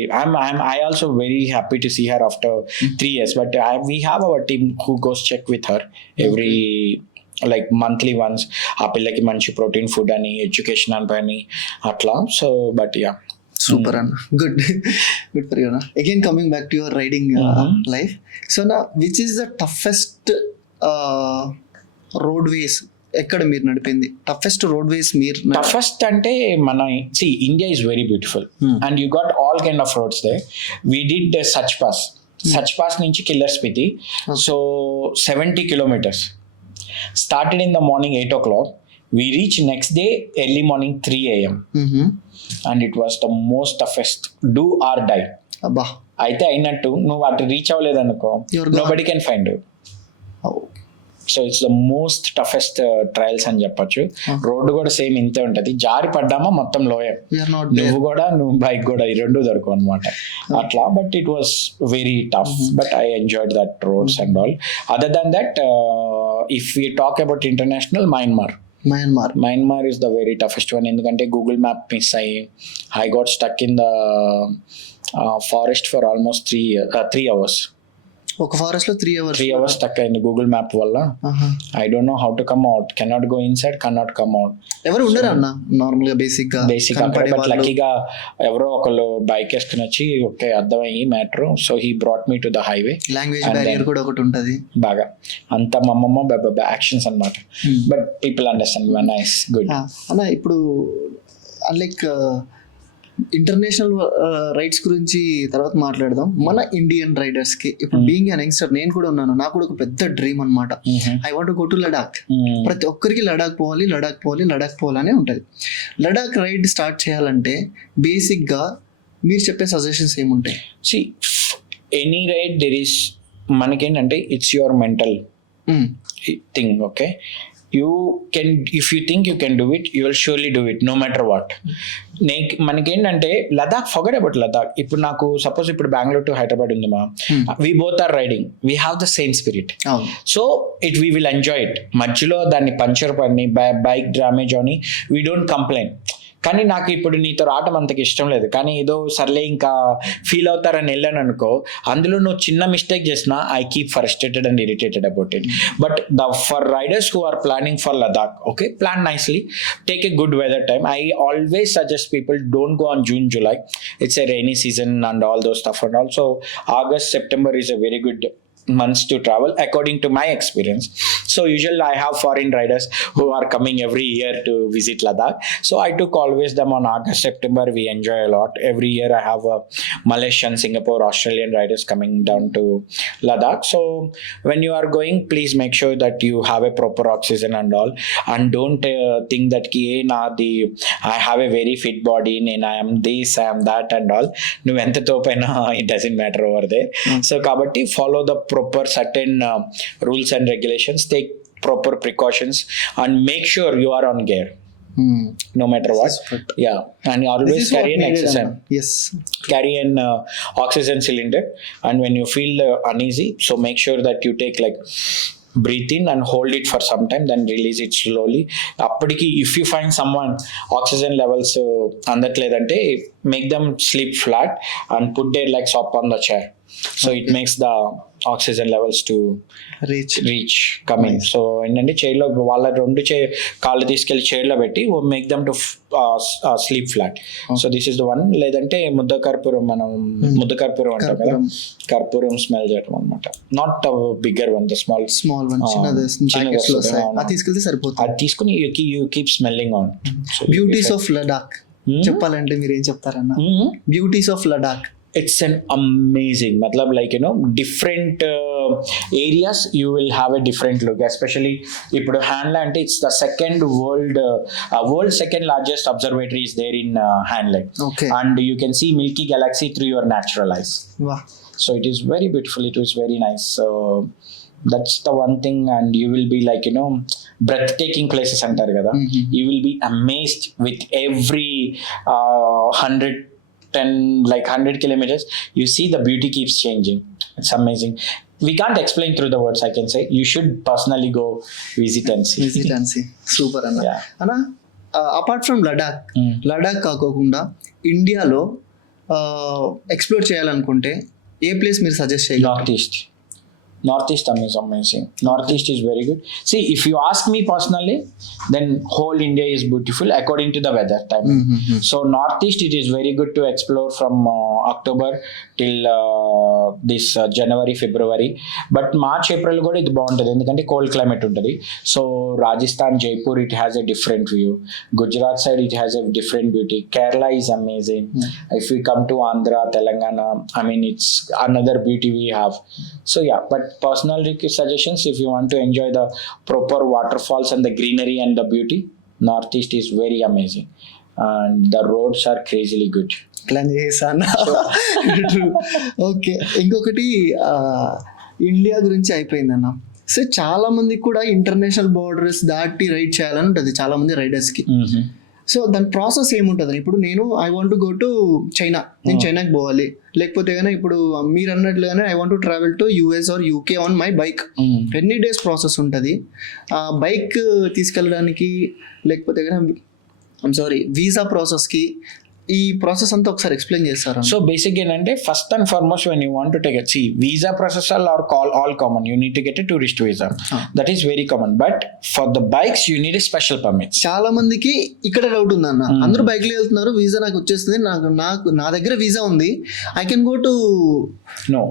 I also very happy to see her after 3 years. But we have our team who goes check with her every like monthly once. ఆ పిల్లకి మంచి protein food అని, education అని అట్లా. So but yeah, super Anna, good for you. Again coming back to your riding life, so now which is the toughest roadways ఎక్కడ మీరు నడిపింది? Toughest roadways మీరు టఫెస్ట్ అంటే మన India is very beautiful and you got all kind of roads there. We did such pass నుంచి killer Spiti. So 70 kilometers started in the morning 8 o'clock. We reach next day early morning 3 a.m. And it was the most toughest, do or die. అబ్బా, అయితే అయినట్టు నువ్వు అటు reach అవ్వలేదు అనుకో, nobody can find you. So it's the most toughest trials అని చెప్పొచ్చు. Road కూడా సేమ్ ఇంతే ఉంటది, జారి పడ్డామా మొత్తం లోయ, నువ్వు బైక్ కూడా ఈ రెండు దొరకవు అనమాట అట్లా. But it was very tough, but I enjoyed that roads and all. Other than that, if you talk about international, Myanmar is the very toughest one. ఎందుకంటే గూగుల్ మ్యాప్ మిస్ అయ్యి I got stuck in the forest for almost 3 hours. ఒక forest లో 3 hours stuck అయింది Google map వల్ల. I don't know how to come out, cannot go inside, cannot come out. ఎవరు ఉండరు అన్న normal గా basic అక్కడ. బట్ లక్కీగా ఎవరో ఒకళ్ళు బైక్ వేసుకుని వచ్చి ఓకే అర్థమయ్యి matter. So he brought me to the highway. Language barrier కూడా ఒకటి ఉంటది బాగా, అంత మమ్మమ్మ యాక్షన్స్ అన్నమాట. But people understand, nice, good అన్న. ఇప్పుడు లైక్ ఇంటర్నేషనల్ రైడ్స్ గురించి తర్వాత మాట్లాడదాం. మన ఇండియన్ రైడర్స్ కి ఇప్పుడు బీయింగ్ అన్ యంగ్స్టర్, నేను కూడా ఉన్నాను, నాకు కూడా ఒక పెద్ద డ్రీమ్ అనమాట. I want go to Ladakh. ప్రతి ఒక్కరికి లడాక్ పోవాలనే ఉంటుంది. లడాక్ రైడ్ స్టార్ట్ చేయాలంటే బేసిక్ గా మీరు చెప్పే సజెషన్స్ ఏముంటాయి? ఎనీ రైడ్ దెర్ ఈస్, మనకేంటంటే it's your mental thing. Okay, you can, if you think you can do it, you will surely do it no matter what. మనకేంటంటే లదాఖ్, ఫర్గెట్ అబౌట్ లదాఖ్. ఇప్పుడు నాకు suppose ఇప్పుడు Bengaluru to Hyderabad ఉంది మా, we both are riding, we have the same spirit. So we will enjoy it. మధ్యలో దాన్ని puncture పడిని, bike damage అని, వీ డోంట్ కంప్లైంట్. కానీ నాకు ఇప్పుడు నీతో రావటం అంతకి ఇష్టం లేదు. కానీ ఏదో సర్లే ఇంకా ఫీల్ అవుతారని వెళ్ళాను అనుకో, అందులో నువ్వు చిన్న మిస్టేక్ చేసినా I keep frustrated and irritated about it. But for riders who are planning for Ladakh, okay, plan nicely, take a good weather time. I always suggest people don't go on June, July. It's a rainy season and all those stuff and all. So August, September is a very good months to travel according to my experience. So usually I have foreign riders who are coming every year to visit Ladakh. So I took always them on August, September. We enjoy a lot. Every year I have Malaysian, Singapore, Australian riders coming down to Ladakh. So when you are going, please make sure that you have a proper oxygen and all, and don't think that I have a very fit body and I am this, I am that and all. No, it doesn't matter over there. So kabatti follow the proper certain rules and regulations, take proper precautions, and make sure you are on gear no matter what. Yeah, and always carry an oxygen. Yes, carry an oxygen cylinder, and when you feel uneasy, so make sure that you take like breathe in and hold it for some time, then release it slowly. Appadiki if you find someone oxygen levels andakledante, make them sleep flat and put their legs up on the chair, so it makes the oxygen levels to reach coming. So ఏంటంటే చైర్లో వాళ్ళ రెండు కాళ్ళు తీసుకెళ్లి చైర్లో పెట్టి make them to sleep flat. So this is the one. లేదంటే ముద్ద కర్పూరం, మనం ముద్ద కర్పూరం అంటాం కదా, కర్పూరం స్మెల్ చేయడం అనమాట. Not bigger one, the small one, అది తీసుకెళ్తే సరిపోతుంది. అది తీసుకుని you keep smelling on. Beauties of Ladakh చెప్పాలంటే మీరు ఏం చెప్తారన్న? Beauties of Ladakh, it's an amazing, matlab, like, you know, different areas you will have a different look. Especially ipudu Hanle ante it's the second world second largest observatory is there in Hanle. Okay, and you can see Milky Galaxy through your natural eyes. Wow. So it is very beautiful, it was very nice. So that's the one thing, and you will be like, you know, breathtaking places antaru kada. You will be amazed with every 100 kilometers, you see the beauty keeps changing. It's amazing. We can't explain through the words, I can say. You should personally go visit and see. Super anna. Yeah. Anna, apart from Ladakh కాకోకుండా ఇండియాలో explore చేయాలనుకుంటే ఏ place మీరు suggest చేయగలరు? Northeast is amazing. Northeast is very good. See, if you ask me personally, then whole India is beautiful according to the weather time. So Northeast, it is very good to explore from October till this January, February. But March, April కూడా ఇది బాగుంటుంది, ఎందుకంటే cold climate ఉంటుంది. So Rajasthan, Jaipur, it has a different view. Gujarat side, it has a different beauty. Kerala is amazing. If we come to Andhra, Telangana, I mean, it's another beauty we have. So yeah, but personal suggestions, if you want to enjoy the proper waterfalls and the greenery and the beauty, Northeast is very amazing, and the roads are crazily good. Plan చేశాను. Okay, ఇంకొకటి India గురించి అయిపోయిందన్న. So చాలా మందికి కూడా international borders దాటి ride చేయాలని ఉంటుంది చాలా మంది రైడర్స్కి. సో దాని ప్రాసెస్ ఏముంటుంది? ఇప్పుడు నేను I want to go to China, నేను చైనాకి పోవాలి, లేకపోతే కానీ ఇప్పుడు మీరు అన్నట్లుగానే I want to travel to US or UK on my bike. ఎన్ని డేస్ ప్రాసెస్ ఉంటుంది బైక్ తీసుకెళ్ళడానికి, లేకపోతే కానీ వీసా ప్రాసెస్కి? ఈ ప్రాసెస్ అంతా ఒకసారి ఎక్స్ప్లెయిన్ చేస్తారా? సో బేసిక్ ఏంటంటే first and foremost when you want to take it, visa process are all common. You need to get a tourist visa, that is very common. But for the bikes you need a special permit. చాలా మందికి ఇక్కడ doubt ఉంది అన్న, అందరూ bike లో వెళ్తున్నారు, visa నాకు వచ్చేస్తుంది, నా దగ్గర వీసా ఉంది, I can go to no.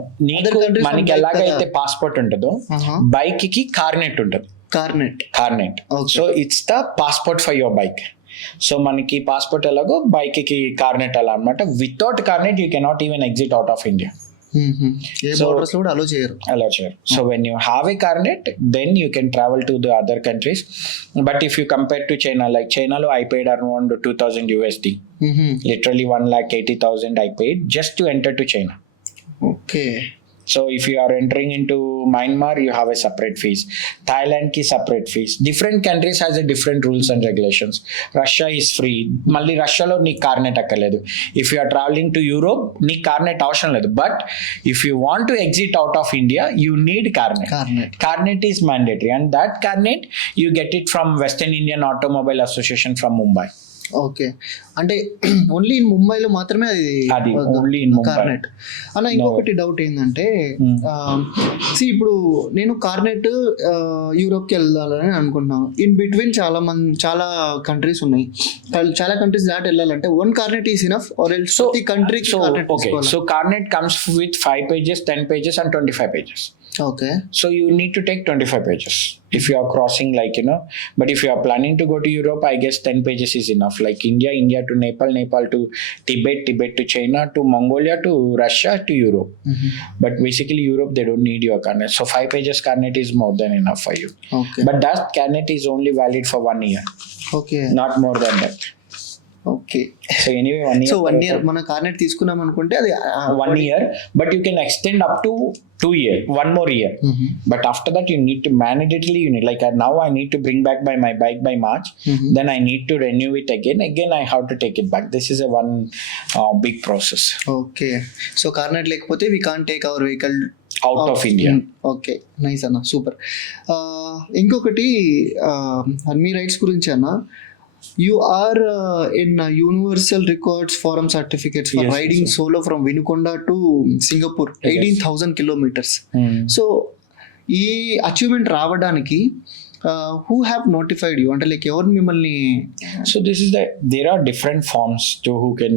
మనకి ఎలాగైతే పాస్పోర్ట్ ఉంటుందో బైక్ కి కార్నెట్ ఉంటుంది. Carnet so it's the passport for your bike. So మనకి పాస్పోర్ట్ ఎలాగో బైక్ కి కార్నెట్ అలా అనమాట. Without carnet you cannot even exit out of India. Allow చేయరు. So when you have a carnet, then you can travel to the other countries. But if you compare to China, like China lo I paid around 2000 USD. Literally 1,80,000 I paid just to enter to China. Okay. So if you are entering into Myanmar, you have a separate fees. Thailand ki separate fees. Different countries has a different rules and regulations. Russia is free. Malli Russia lo నీ కార్నెట్ అక్కర్లేదు. If you are traveling to Europe, నీ కార్నెట్ అవసరం లేదు. But if you want to exit out of India, you need carnet. Carnet is mandatory, and that carnet you get it from Western Indian Automobile Association from Mumbai. Okay, అంటే only in ముంబైలో మాత్రమే అది only in Mumbai. కార్నెట్ అన్న. ఇంకొకటి doubt ఏంటంటే ఇప్పుడు నేను కార్నెట్ యూరోప్కి వెళ్ళాలని అనుకుంటున్నాను. ఇన్ బిట్వీన్ చాలా కంట్రీస్ ఉన్నాయి. చాలా కంట్రీస్ దాటి వెళ్ళాలంటే one carnet is enough or else ఈ country? So carnet comes with 5 pages, 10 pages and 25 pages. Okay. So you need to take 25 pages if you are crossing, like, you know. But if you are planning to go to Europe, I guess 10 pages is enough. Like India to Nepal, Nepal to Tibet, Tibet to China, to Mongolia, to Russia, to Europe. But basically Europe, they don't need your carnet. So 5 pages carnet is more than enough for you. Okay. But that carnet is only valid for 1 year. Okay. Not more than that. Okay. So anyway 1 year. So 1 year మన కార్నెట్ తీసుకున్నాం అనుకుంటే అది 1 year, but you can extend up to 2 years, 1 more year. But after that you need to mandatorily, you need, like now I need to bring back my bike by March. Then I need to renew it again I have to take it back. This is a one big process. Okay. So కార్నెట్ లేకపోతే we can't take our vehicle out of India. Okay, nice అన్న, super. ఇంకొకటి మీ rights గురించి అన్న, you are in Universal Records Forum certificates for riding solo from Vinukonda to Singapore, 18,000 kilometers. So ఈ achievement రావడానికి who have notified you, అంటే like ఎవరు మిమ్మల్ని? So this is there are different forms to who can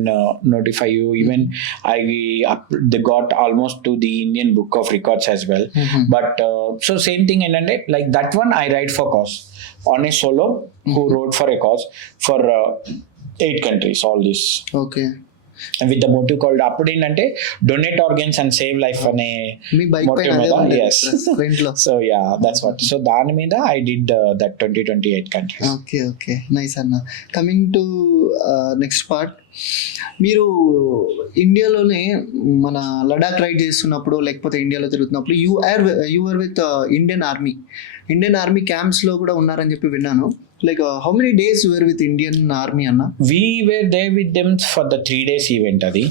notify you. Even they got almost to the Indian Book of Records as well. But so same thing, and like that one I ride for cause on a solo who rode for a cause for 8 countries, all this. Okay. And with the motive called అప్పుడు ఏంటంటే donate organs and save life అనే మీ bike motive పైన మీద. అదే Yes. ఫ్రంట్లో. So yeah, that's what. So దాని మీద I did that 28 countries. Okay, okay, nice అన్న. కమింగ్ టు నెక్స్ట్ పార్ట్, మీరు ఇండియాలోనే మన లడాక్ రైడ్ చేస్తున్నప్పుడు లేకపోతే ఇండియాలో తిరుగుతున్నప్పుడు you are with Indian army క్యాంప్స్లో కూడా ఉన్నారని చెప్పి విన్నాను. Like how many days you are with Indian army అన్న? We were there with them for the 3 days event adi.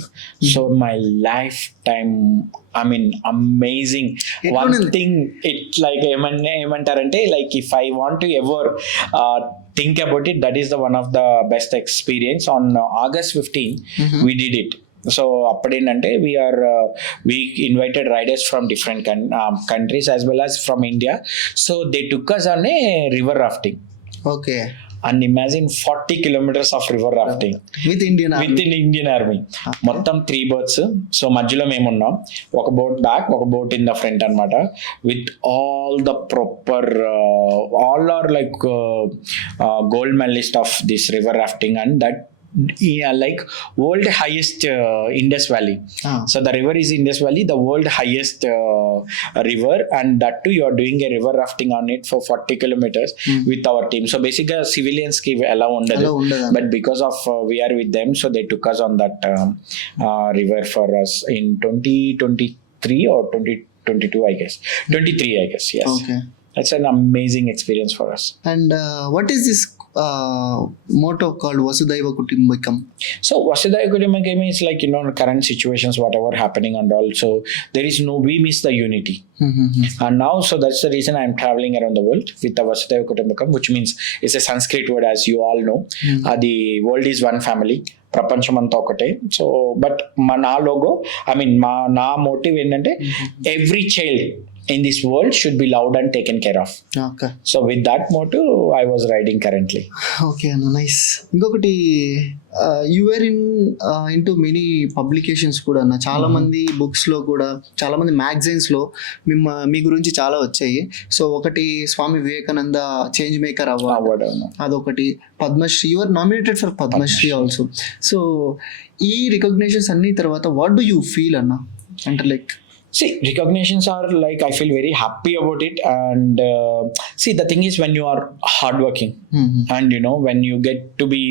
So my lifetime, I mean, amazing. One thing, it's like ఏమంటారంటే like if I want to ever think about it, that is the one of the best experience. On August 15 we did it. So appadinante we invited riders from different countries as well as from India. So they took us on a river rafting. Okay. And imagine 40 kilometers of river rafting with Indian within Indian Army. మొత్తం 3 boats. So మధ్యలో మేము ఉన్నాం, ఒక boat back, ఒక boat in the front అన్నమాట, with all the proper all are like gold medallist of this river rafting. And that like world highest Indus Valley. So the river is Indus Valley, the world highest river, and that too you are doing a river rafting on it for 40 kilometers with our team. So basically civilians ki allow undadu, but because of we are with them, so they took us on that river for us in 2023 or 2022 I guess. 23 I guess, yes. Okay. That's an amazing experience for us. And what is this motto called Vasudhaiva Kutumbakam? So Vasudhaiva Kutumbakam is like, you know, current situations, whatever happening, and also there is we miss the unity. And now, so that's the reason I'm traveling around the world with the Vasudhaiva Kutumbakam, which means it's a Sanskrit word, as you all know. The world is one family, ప్రపంచం అంతా ఒకటే. So but నా logo, I mean నా motive ఏంటంటే every child in this world should be loved and taken care of. Okay. So with that motto I was riding currently. Okay, nice. ఇంకొకటి you were into many publications కూడా అన్న, చాలా మంది books లో కూడా, చాలా మంది మ్యాగజైన్స్ లో మీ గురించి చాలా వచ్చాయి. సో ఒకటి Swami Vivekananda change maker award, అదొకటి Padma Shri, you are nominated for Padma Shri also. So ఈ రికగ్నిషన్స్ అన్ని తర్వాత వాట్ డూ యూ ఫీల్ అన్న? అంటే like See, recognitions are like, I feel very happy about it. And see, the thing is, when you are hardworking and when you get to be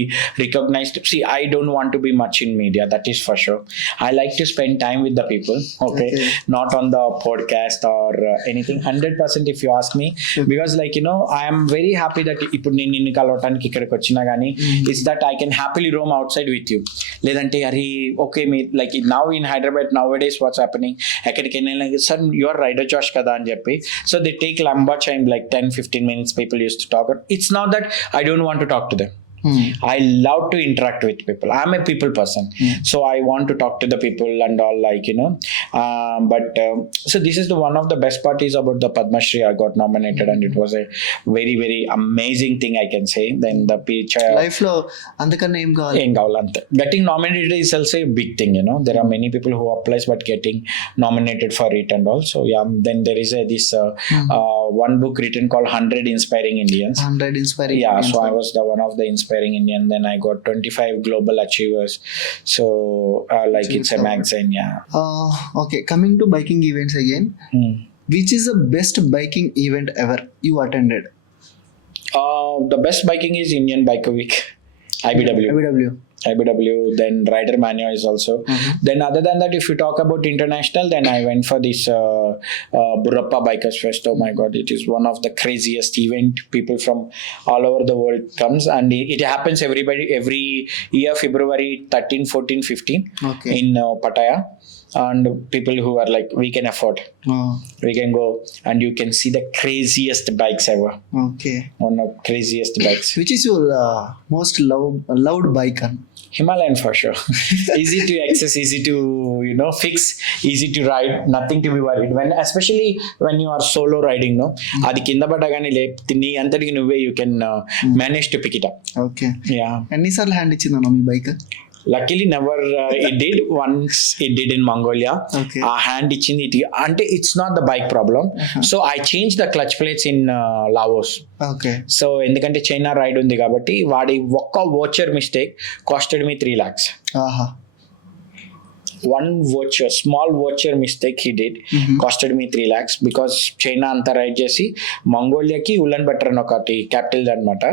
recognized, see, I don't want to be much in media, that is for sure. I like to spend time with the people, okay? Not on the podcast or anything. 100% if you ask me, because like I am very happy that ఇప్పుడు నేను నిన్ను కలవటానికి ఇక్కడికి వచ్చినా కానీ it's that I can happily roam outside with you. లేదంటే అరే okay మీ like now in Hyderabad nowadays what's happening, ఎక్కడికి వెళ్ళినా సార్ యువర్ రైడర్ జాష్ కదా అని చెప్పి, సో దే టేక్ లంబా time like 10-15 minutes people used to talk. It's not that I don't want to talk to them. I love to interact with people. I'm a people person, so I want to talk to the people and all, like but so this is the one of the best part is about the Padma Shri. I got nominated and it was a very very amazing thing, I can say. Then the pitch life లో అంతకన్నా ఏం కావాలి, getting nominated is also a big thing. There are many people who applies but getting nominated for it and all. So yeah, then there is this one book written called 100 Inspiring Indians. 100 Inspiring Yeah, Indians. so I was the one of the Inspiring Indian. Then I got 25 Global Achievers. So like it's a magazine, yeah. Okay, coming to biking events again, which is the best biking event ever you attended? The best biking is Indian Biker Week, IBW, then Rider Mania is also. Then other than that, if you talk about international, then I went for this Burappa Bikers Fest. Oh my God, it is one of the craziest event. People from all over the world comes, and it happens every year, February 13, 14, 15 Okay. in Pattaya. And people who are like, we can afford, we can go and you can see the craziest bikes ever. Okay. One of craziest bikes. Which is your most loved bike? Himalayan for sure. Easy to access, easy to fix, easy to ride, nothing to be worried. When especially when you are solo riding, అది కింద పడగానే నీ అంతటికి నువ్వే you can manage to pick it up. Okay. Yeah. ఎన్నిసార్లు hand ఇచ్చిందన్న మీ bike? Luckily never it did. Once it did in Mongolia. Okay. Hand ఇచ్చింది it అంటే it's not the bike problem. So I changed the clutch plates in Laos. Okay. So ఎందుకంటే China ride ఉంది కాబట్టి వాడి ఒక్క voucher mistake casted మీ 3 lakhs. ఆహా. One voucher, small voucher mistake he did, costed me 3 lakhs because China అంతా ride చేసి మంగోలియాకి woollen butter అని ఒకటి క్యాపిటల్ అనమాట,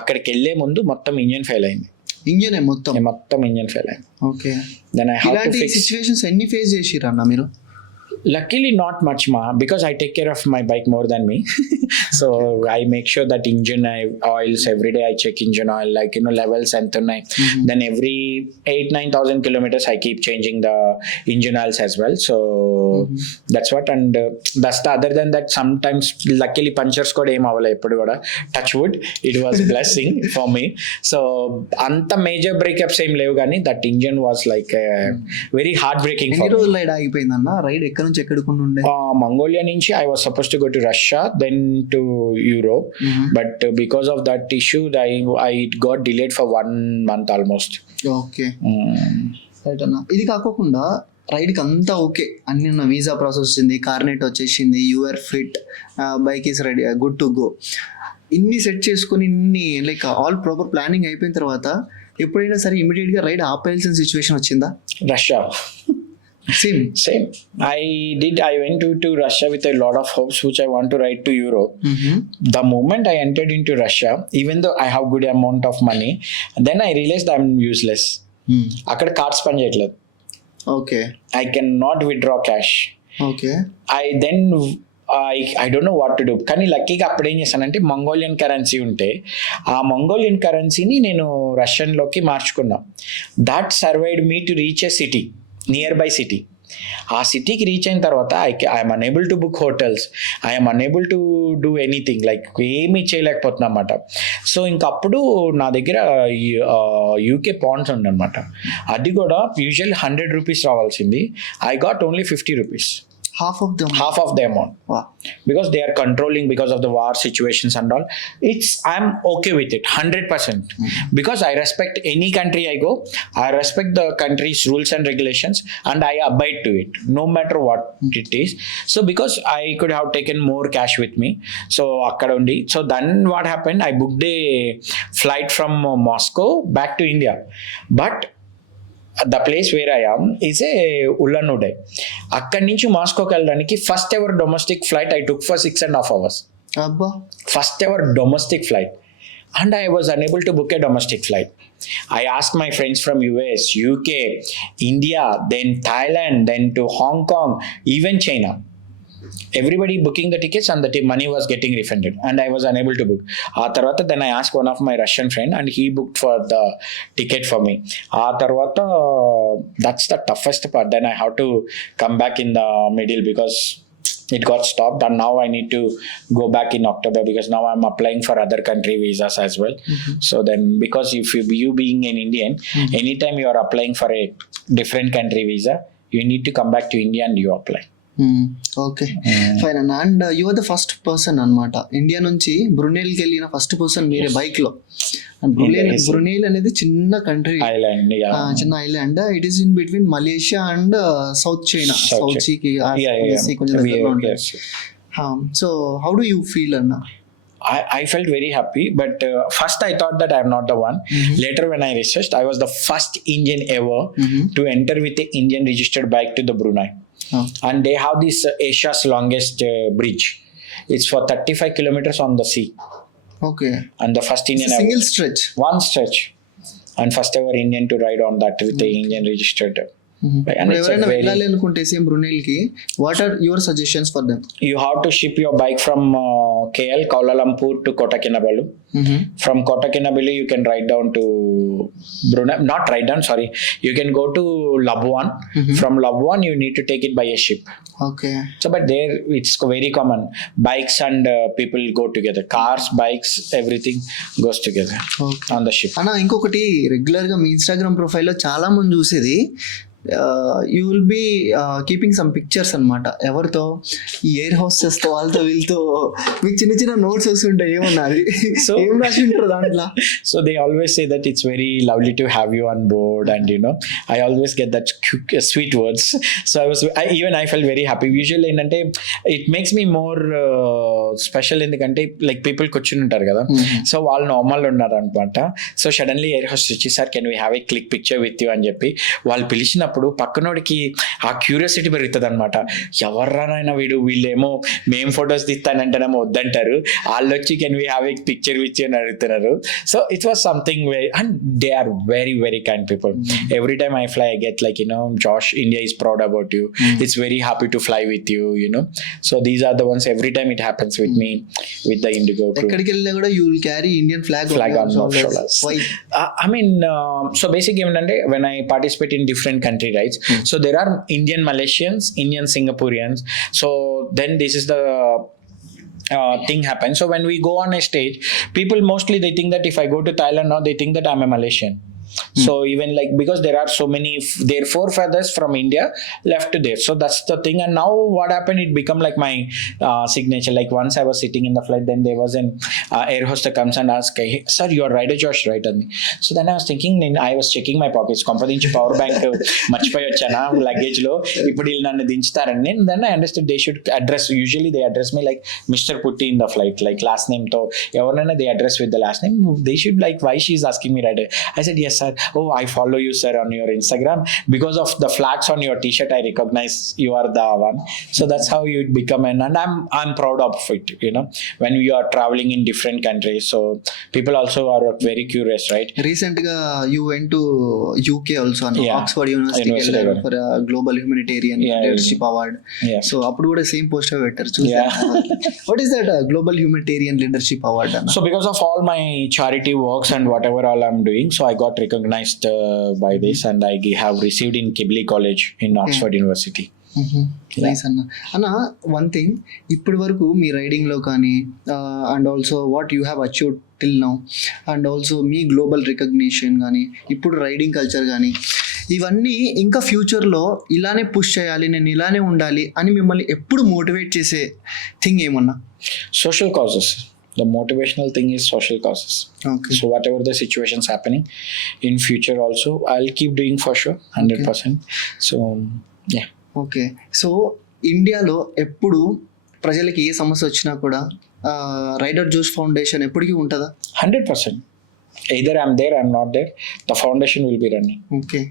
అక్కడికి వెళ్లే ముందు మొత్తం ఇంజిన్ ఫెయిల్ అయింది. ఇంజిన్ మొత్తం ఇంజిన్ ఫెయిల్ అయింది. Okay. Then I have to ఇలాంటి fix. సిచ్యువేషన్స్ ఎన్ని ఫేస్ చేసిర్రు అన్న మీరు? Luckily not much because I take care of my bike more than me. So I make sure that engine oils every day, I check engine oil, like levels and then every 8,000-9,000 kilometers I keep changing the engine oils as well. So that's what. And that's the other than that, sometimes luckily punctures kuda em avala eppudu kuda, touch wood, it was blessing for me. So anta major breakups em levu gaani that engine was like very heartbreaking for me. ఎన్ని రోజులు ride ఆగిపోయిందన్న? Ride ఎక్కడి నుంచి ఎక్కడికి ఉండే? Mongolia నుంచి I was supposed to go to Russia, then to Europe, but because of that issue I got delayed for 1 month almost. Okay. Right అన్న. ఇది కాకోకుండా రైడ్కి అంతా ఓకే, అన్ని వీసా ప్రాసెస్ వచ్చింది, కార్నెట్ వచ్చేసింది, you're fit, bike is ready, good to go, ఇన్ని set చేసుకుని ఇన్ని లైక్ ఆల్ ప్రాపర్ ప్లానింగ్ అయిపోయిన తర్వాత ఎప్పుడైనా సరే ఇమీడియట్ గా రైడ్ ఆపేయాల్సిన సిచ్యువేషన్ వచ్చిందా? Russia. Same. I went to Russia with a lot of hopes which I want to ride to Europe. The moment I entered into Russia, even though I have good amount of money, then I realized I'm useless. అక్కడ cards పని చేయట్లేదు. Okay. I cannot withdraw cash. Okay. I don't know what to do. కానీ లక్కీగా అప్పుడు ఏం చేశానంటే Mongolian currency ఉంటే ఆ మంగోలియన్ కరెన్సీని నేను రష్యన్లోకి మార్చుకున్నా. That served me to reach a city, nearby city. ఆ సిటీకి రీచ్ అయిన తర్వాత I'm unable to book hotels, I'm unable to do anything, like ఏమీ చేయలేకపోతున్నా అన్నమాట. సో ఇంకప్పుడు నా దగ్గర యూకే పాండ్స్ ఉండనమాట, అది కూడా యూజువల్ 100 rupees రావాల్సింది, I got only 50 rupees. half of the amount. Wow. Because they are controlling because of the war situations and all. I'm okay with it 100%. Because I respect any country I go, I respect the country's rules and regulations and I abide to it no matter what it is. So because I could have taken more cash with me, so akkada undi, so then what happened, I booked a flight from Moscow back to India, but the place where I am is a Ulan Ude. అక్కడి నుంచి మాస్కోకి వెళ్ళడానికి first ever domestic flight I took for 6.5 hours. అబ్బా. First ever domestic flight, and I was unable to book a domestic flight. I asked my friends from US, UK, India, then Thailand, then to Hong Kong, even China. Everybody booking the tickets and the money was getting refunded, and I was unable to book. Tarvata then I asked one of my Russian friend and he booked for the ticket for me. Tarvata that's the toughest part. Then I have to come back in the middle because it got stopped, and now I need to go back in October because now I'm applying for other country visas as well. So then, because if you being an Indian, anytime you are applying for a different country visa, you need to come back to India and you apply. Okay fine అన్న. And you are the first person అనమాట India నుంచి బ్రునైల్కి వెళ్ళిన first person మీరే bike లో. అండ్ Brunei అనేది చిన్న కంట్రీ, Island, yeah. చిన్న island. It is in between Malaysia and South China. South సీకి కొంచెం దగ్గరలో ఉంటుంది. So how do you feel అన్న? I felt very happy, but first I thought that I am not the one. Later when I researched, I was the first Indian ever to enter with a Indian registered bike to the Brunei. And they have this Asia's longest bridge. It's for 35 kilometers on the sea. Okay. And the first Indian single stretch. one stretch, and first ever Indian to ride on that with the Indian registered. And it's a ఎవరైనా very, వెళ్ళాలి అనుకుంటే same బ్రునైల్ కి, what are your suggestions for them? you have to ship your bike from KL, Kuala Lumpur to Kota Kinabalu. From Kota Kinabalu, you can ride down to Brunei. Not ride down, sorry. You can go to Labuan. From Labuan, you need to take it by a ship. Okay. So, but there it's very common. Bikes and people go together. Cars, bikes, everything goes together on the ship. అన్న ఇంకొకటి, regular గా మీ Instagram ప్రొఫైల్లో చాలా మంది చూసేది, you will be keeping some pictures అనమాట. ఎవరితో? ఈ ఎయిర్ హోస్టెస్ తో, వాళ్ళతో వీళ్ళతో మీకు చిన్న చిన్న నోట్స్ వస్తుంటాయి. ఏమన్నా అది ఏం రాసి ఉంటారు దాంట్లో? So they always say that it's very lovely to have you on board, and I always get that sweet words. So I felt very happy. Usually ఏంటంటే it makes me more special, ఎందుకంటే like people కూర్చుని ఉంటారు కదా, so వాళ్ళు normal ఉన్నారు అనమాట. So suddenly air host వచ్చి, sir can we have A click picture with you అని చెప్పి వాళ్ళు పిలిచినప్పుడు పక్కనోడికి ఆ క్యూరియాసిటీ పెరుగుతుంది అనమాట. ఎవర్రానైనా వీళ్ళేమో మేము ఫొటోస్ తీస్తానంటేనేమో వద్దంటారు, వాళ్ళు వచ్చి can we have a picture with you అని అడుగుతున్నారు. So it was something very, and they are very very kind people. Every time I fly I get like Josh, India is proud about you. It's very happy to fly with you, So these are the ones, every time it happens with me with the Indigo crew. ఎక్కడికి వెళ్ళినా కూడా you will carry Indian flag on your shoulders. I mean, so basically ఏంటంటే when I participate in different country rides, so there are Indian Malaysians, Indian Singaporeans. So then this is the thing happens. So when we go on a stage, people mostly they think that if I go to Thailand now, they think that I'm a Malaysian. So even like, because there are so many their forefathers from India left there, so that's the thing. And now what happened, it become like my signature. Like once I was sitting in the flight, then there was an air hostess comes and asks, hey, sir, you are Rider Josh, right? And so then I was thinking, I was checking my pockets, konpadinchi power bank మర్చిపోయొచ్చానా luggage లో, ఇప్పుడు వీళ్ళు నన్ను దించుతారని. Then I understood they should address, usually they address me like Mr. Putti in the flight, like last name తో ఎవరినైనా they address with the last name. They should like, why she is asking me Rider? I said, yes sir. Oh, I follow you sir on your Instagram, because of the flags on your t-shirt I recognize you are the one. So that's how you become and I'm proud of it, when we are traveling in different countries. So people also are very curious, right? Recent గా you went to UK also, Oxford University university for global humanitarian leadership award. So అప్పుడు కూడా same poster పెట్టారు, చూసాను. What is that global humanitarian leadership award అన్న? So because of all my charity works and whatever all I'm doing, so I got recognized by this, and I have received in Kibli College in Oxford University. Nice అన్న. One thing, ఇప్పటి వరకు మీ riding లో కానీ, and also what you have achieved till now, and also me global recognition కానీ, ఇప్పుడు riding culture కానీ, ఇవన్నీ ఇంకా ఫ్యూచర్లో ఇలానే పుష్ చేయాలి, నేను ఇలానే ఉండాలి అని మిమ్మల్ని ఎప్పుడు మోటివేట్ చేసే థింగ్ ఏమన్నా? Social causes. The motivational thing is social causes. Okay. So whatever the situations happening in future also, I'll keep doing for sure 100%. So yeah. Okay. So ఇండియాలో ఎప్పుడు ప్రజలకి ఏ సమస్య వచ్చినా కూడా రైడర్ జోష్ ఫౌండేషన్ ఎప్పటికీ ఉంటుందా? 100%. Either I'm there, I'm not there, the foundation will be running. Okay.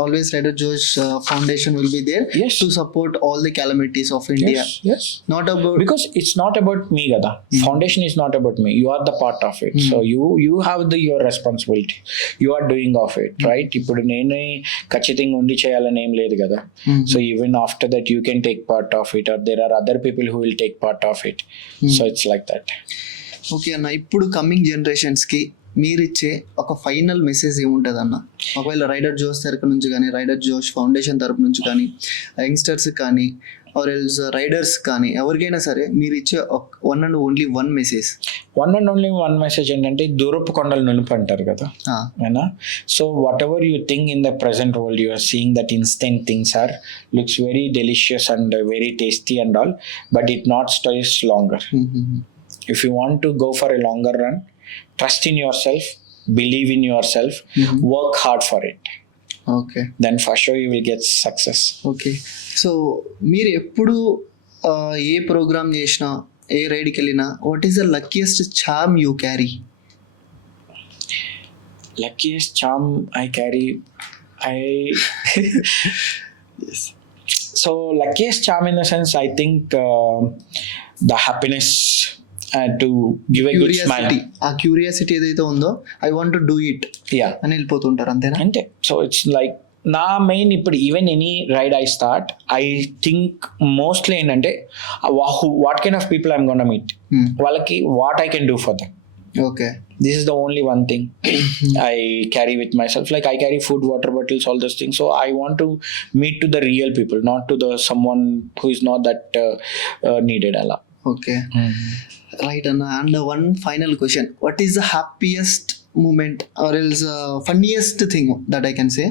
Always Raider Josh Foundation will be there Yes. to support all the calamities of India. Yes. Not about Because it's not about me, Gada. Foundation is not about me. You are the part of it. So you have your responsibility. You are doing of it, right? ఇప్పుడు నేనే ఖచ్చితంగా ఉండి చేయాలని ఏం లేదు కదా. So even after that you can take part of it, or there are other people who will take part of it. So it's like that. Okay అన్న, ఇప్పుడు కమింగ్ జనరేషన్స్కి మీరిచ్చే ఒక ఫైనల్ మెసేజ్ ఏముంటుంది అన్న? ఒకవేళ రైడర్ జోష్ తరపు నుంచి కానీ, రైడర్ జోష్ ఫౌండేషన్ తరపు నుంచి కానీ, యంగ్స్టర్స్ కానీ, ఆర్ ఎల్స్ రైడర్స్ కానీ, ఎవరికైనా సరే మీరు ఇచ్చే one and only one message. One and only one message ఏంటంటే, దూరపు కొండలు నునుపు అంటారు కదా, అయినా. So whatever you think in the present world, you are seeing that instant things are looks very delicious and very tasty and all, but it not stays longer. If you want to go for a longer run, trust in yourself, believe in yourself, work hard for it. Okay, Then for sure you will get success. Okay. So మీరు ఎప్పుడు ఏ programme చేసినా, ఏ రైడ్కి వెళ్ళినా, what is the luckiest charm you carry? Luckiest charm I carry, yes. So luckiest charm in the sense, I think the happiness to give a good smile. ఆ curiosity ఏదైతే ఉందో, I want to do it Yeah. అని వెళ్ళిపోతుంటారు, అంతేనా? అంటే so it's like నా main ఇప్పుడు even any ride I start, I think mostly ఏంటంటే what kind of people I'm gonna meet, వాళ్ళకి what I can do for them. Okay, This is the only one thing I carry with myself. Like I carry food, water bottles, all those things. So I want to meet to the real people, not to the someone who is not that needed. Allah. Okay, right అన్న. And one final question, what is the happiest moment or else funniest thing that I can say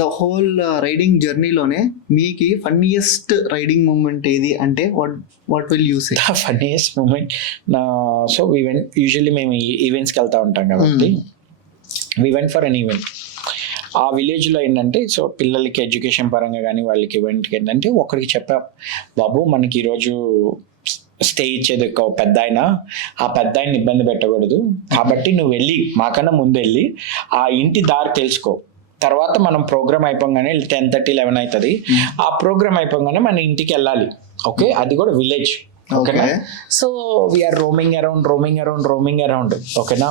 the whole riding జర్నీలోనే మీకు funniest riding moment ఏది అంటే what will you say? The funniest moment. So we went, usually మేము ఈవెంట్స్కి వెళ్తూ ఉంటాం కాబట్టి, we went for an event. ఆ విలేజ్లో ఏంటంటే, సో పిల్లలకి ఎడ్యుకేషన్ పరంగా కానీ వాళ్ళకి ఈవెంట్కి ఏంటంటే, ఒకరికి చెప్పాం, బాబు మనకి ఈరోజు స్టే ఇచ్చేది ఒక పెద్ద ఆయన, ఆ పెద్ద ఆయన ఇబ్బంది పెట్టకూడదు, కాబట్టి నువ్వు వెళ్ళి మాకన్నా ముందు వెళ్ళి ఆ ఇంటి దారి తెలుసుకో, తర్వాత మనం ప్రోగ్రామ్ అయిపోగానే 10:30, 11 అవుతుంది, ఆ ప్రోగ్రామ్ అయిపోగానే మన ఇంటికి వెళ్ళాలి. ఓకే, అది కూడా విలేజ్. ఓకేనా? So we're roaming around. ఓకేనా?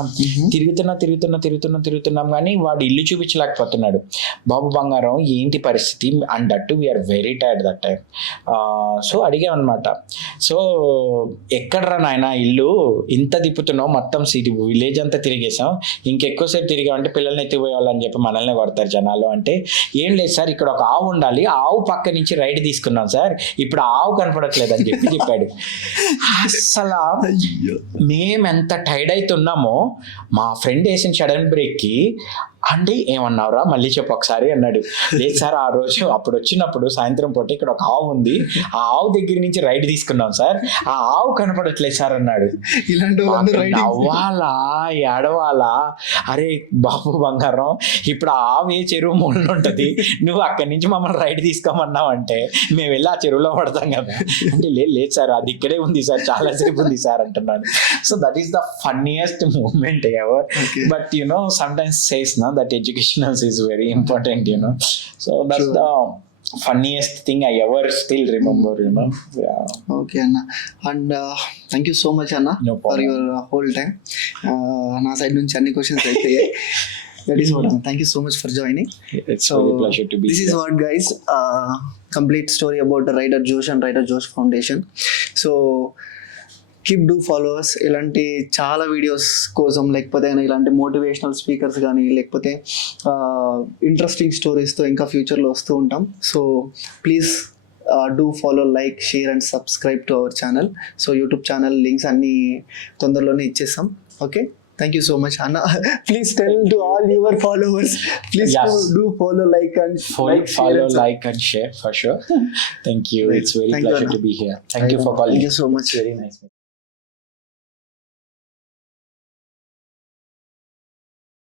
తిరుగుతున్నాం కానీ వాడు ఇల్లు చూపించలేకపోతున్నాడు. బాబు బంగారం ఏంటి పరిస్థితి and that we are very tired that time. So అడిగామన్నమాట, సో ఎక్కడరా నాయన ఇల్లు, ఇంత తిప్పుతున్నావు, మొత్తం సిటీ విలేజ్ అంతా తిరిగేసాం, ఇంకెక్కువసేపు తిరిగామంటే పిల్లల్ని ఎత్తిపోయేవాళ్ళని చెప్పి మనల్ని కొడతారు జనాలు. అంటే ఏం లేదు సార్, ఇక్కడ ఒక ఆవు ఉండాలి, ఆవు పక్క నుంచి రైడ్ తీసుకున్నాం సార్, ఇప్పుడు ఆవు కనపడట్లేదు అని చెప్పాడు. అసలు మేము ఎంత టైర్డ్ అవుతున్నామో, మా ఫ్రెండ్ వేసిన సడన్ బ్రేక్కి, అండి ఏమన్నావురా మళ్ళీ చెప్పు ఒకసారి అన్నాడు. లేదు సార్, ఆ రోజు అప్పుడు వచ్చినప్పుడు సాయంత్రం పూట ఇక్కడ ఒక ఆవు ఉంది, ఆ ఆవు దగ్గర నుంచి రైడ్ తీసుకున్నాం సార్, ఆ ఆవు కనపడట్లేదు సార్ అన్నాడు. నవ్వాలా ఏడవాలా? అరే బాబు బంగారం, ఇప్పుడు ఆ ఆవు ఏ చెరువు మూలన ఉంటుంది, నువ్వు అక్కడి నుంచి మమ్మల్ని రైడ్ తీసుకోమన్నావు అంటే మేము వెళ్ళి ఆ చెరువులో పడతాం కదా అంటే, లేదు సార్ అది ఇక్కడే ఉంది సార్, చాలాసేపు ఉంది సార్ అంటున్నాను. So that is the funniest moment ever. But you know sometimes says నా that education is very important, you know. So that's the funniest thing I ever still remember, you know. Yeah. Okay Anna, and thank you so much Anna for your whole time. Na side nunchi anni questions ayitayi. That is what. Thank you so much for joining. It's so, really pleasure to be this here. Is what guys, complete story about the Raider Josh and Raider Josh Foundation. So keep do followers. ఇలాంటి చాలా videos కోసం, లేకపోతే ఇలాంటి motivational speakers కానీ, లేకపోతే interesting స్టోరీస్తో ఇంకా ఫ్యూచర్లో వస్తూ ఉంటాం. So please do follow, like, share and subscribe to our channel. So YouTube channel links అన్నీ తొందరలోనే ఇచ్చేస్తాం. Okay, thank you so mach Anna. Please tell to all your followers, please do follow, like and like and share for sure. Thank you. It's very pleasure to be here. Thank you for calling. Thank you so much. Very nice.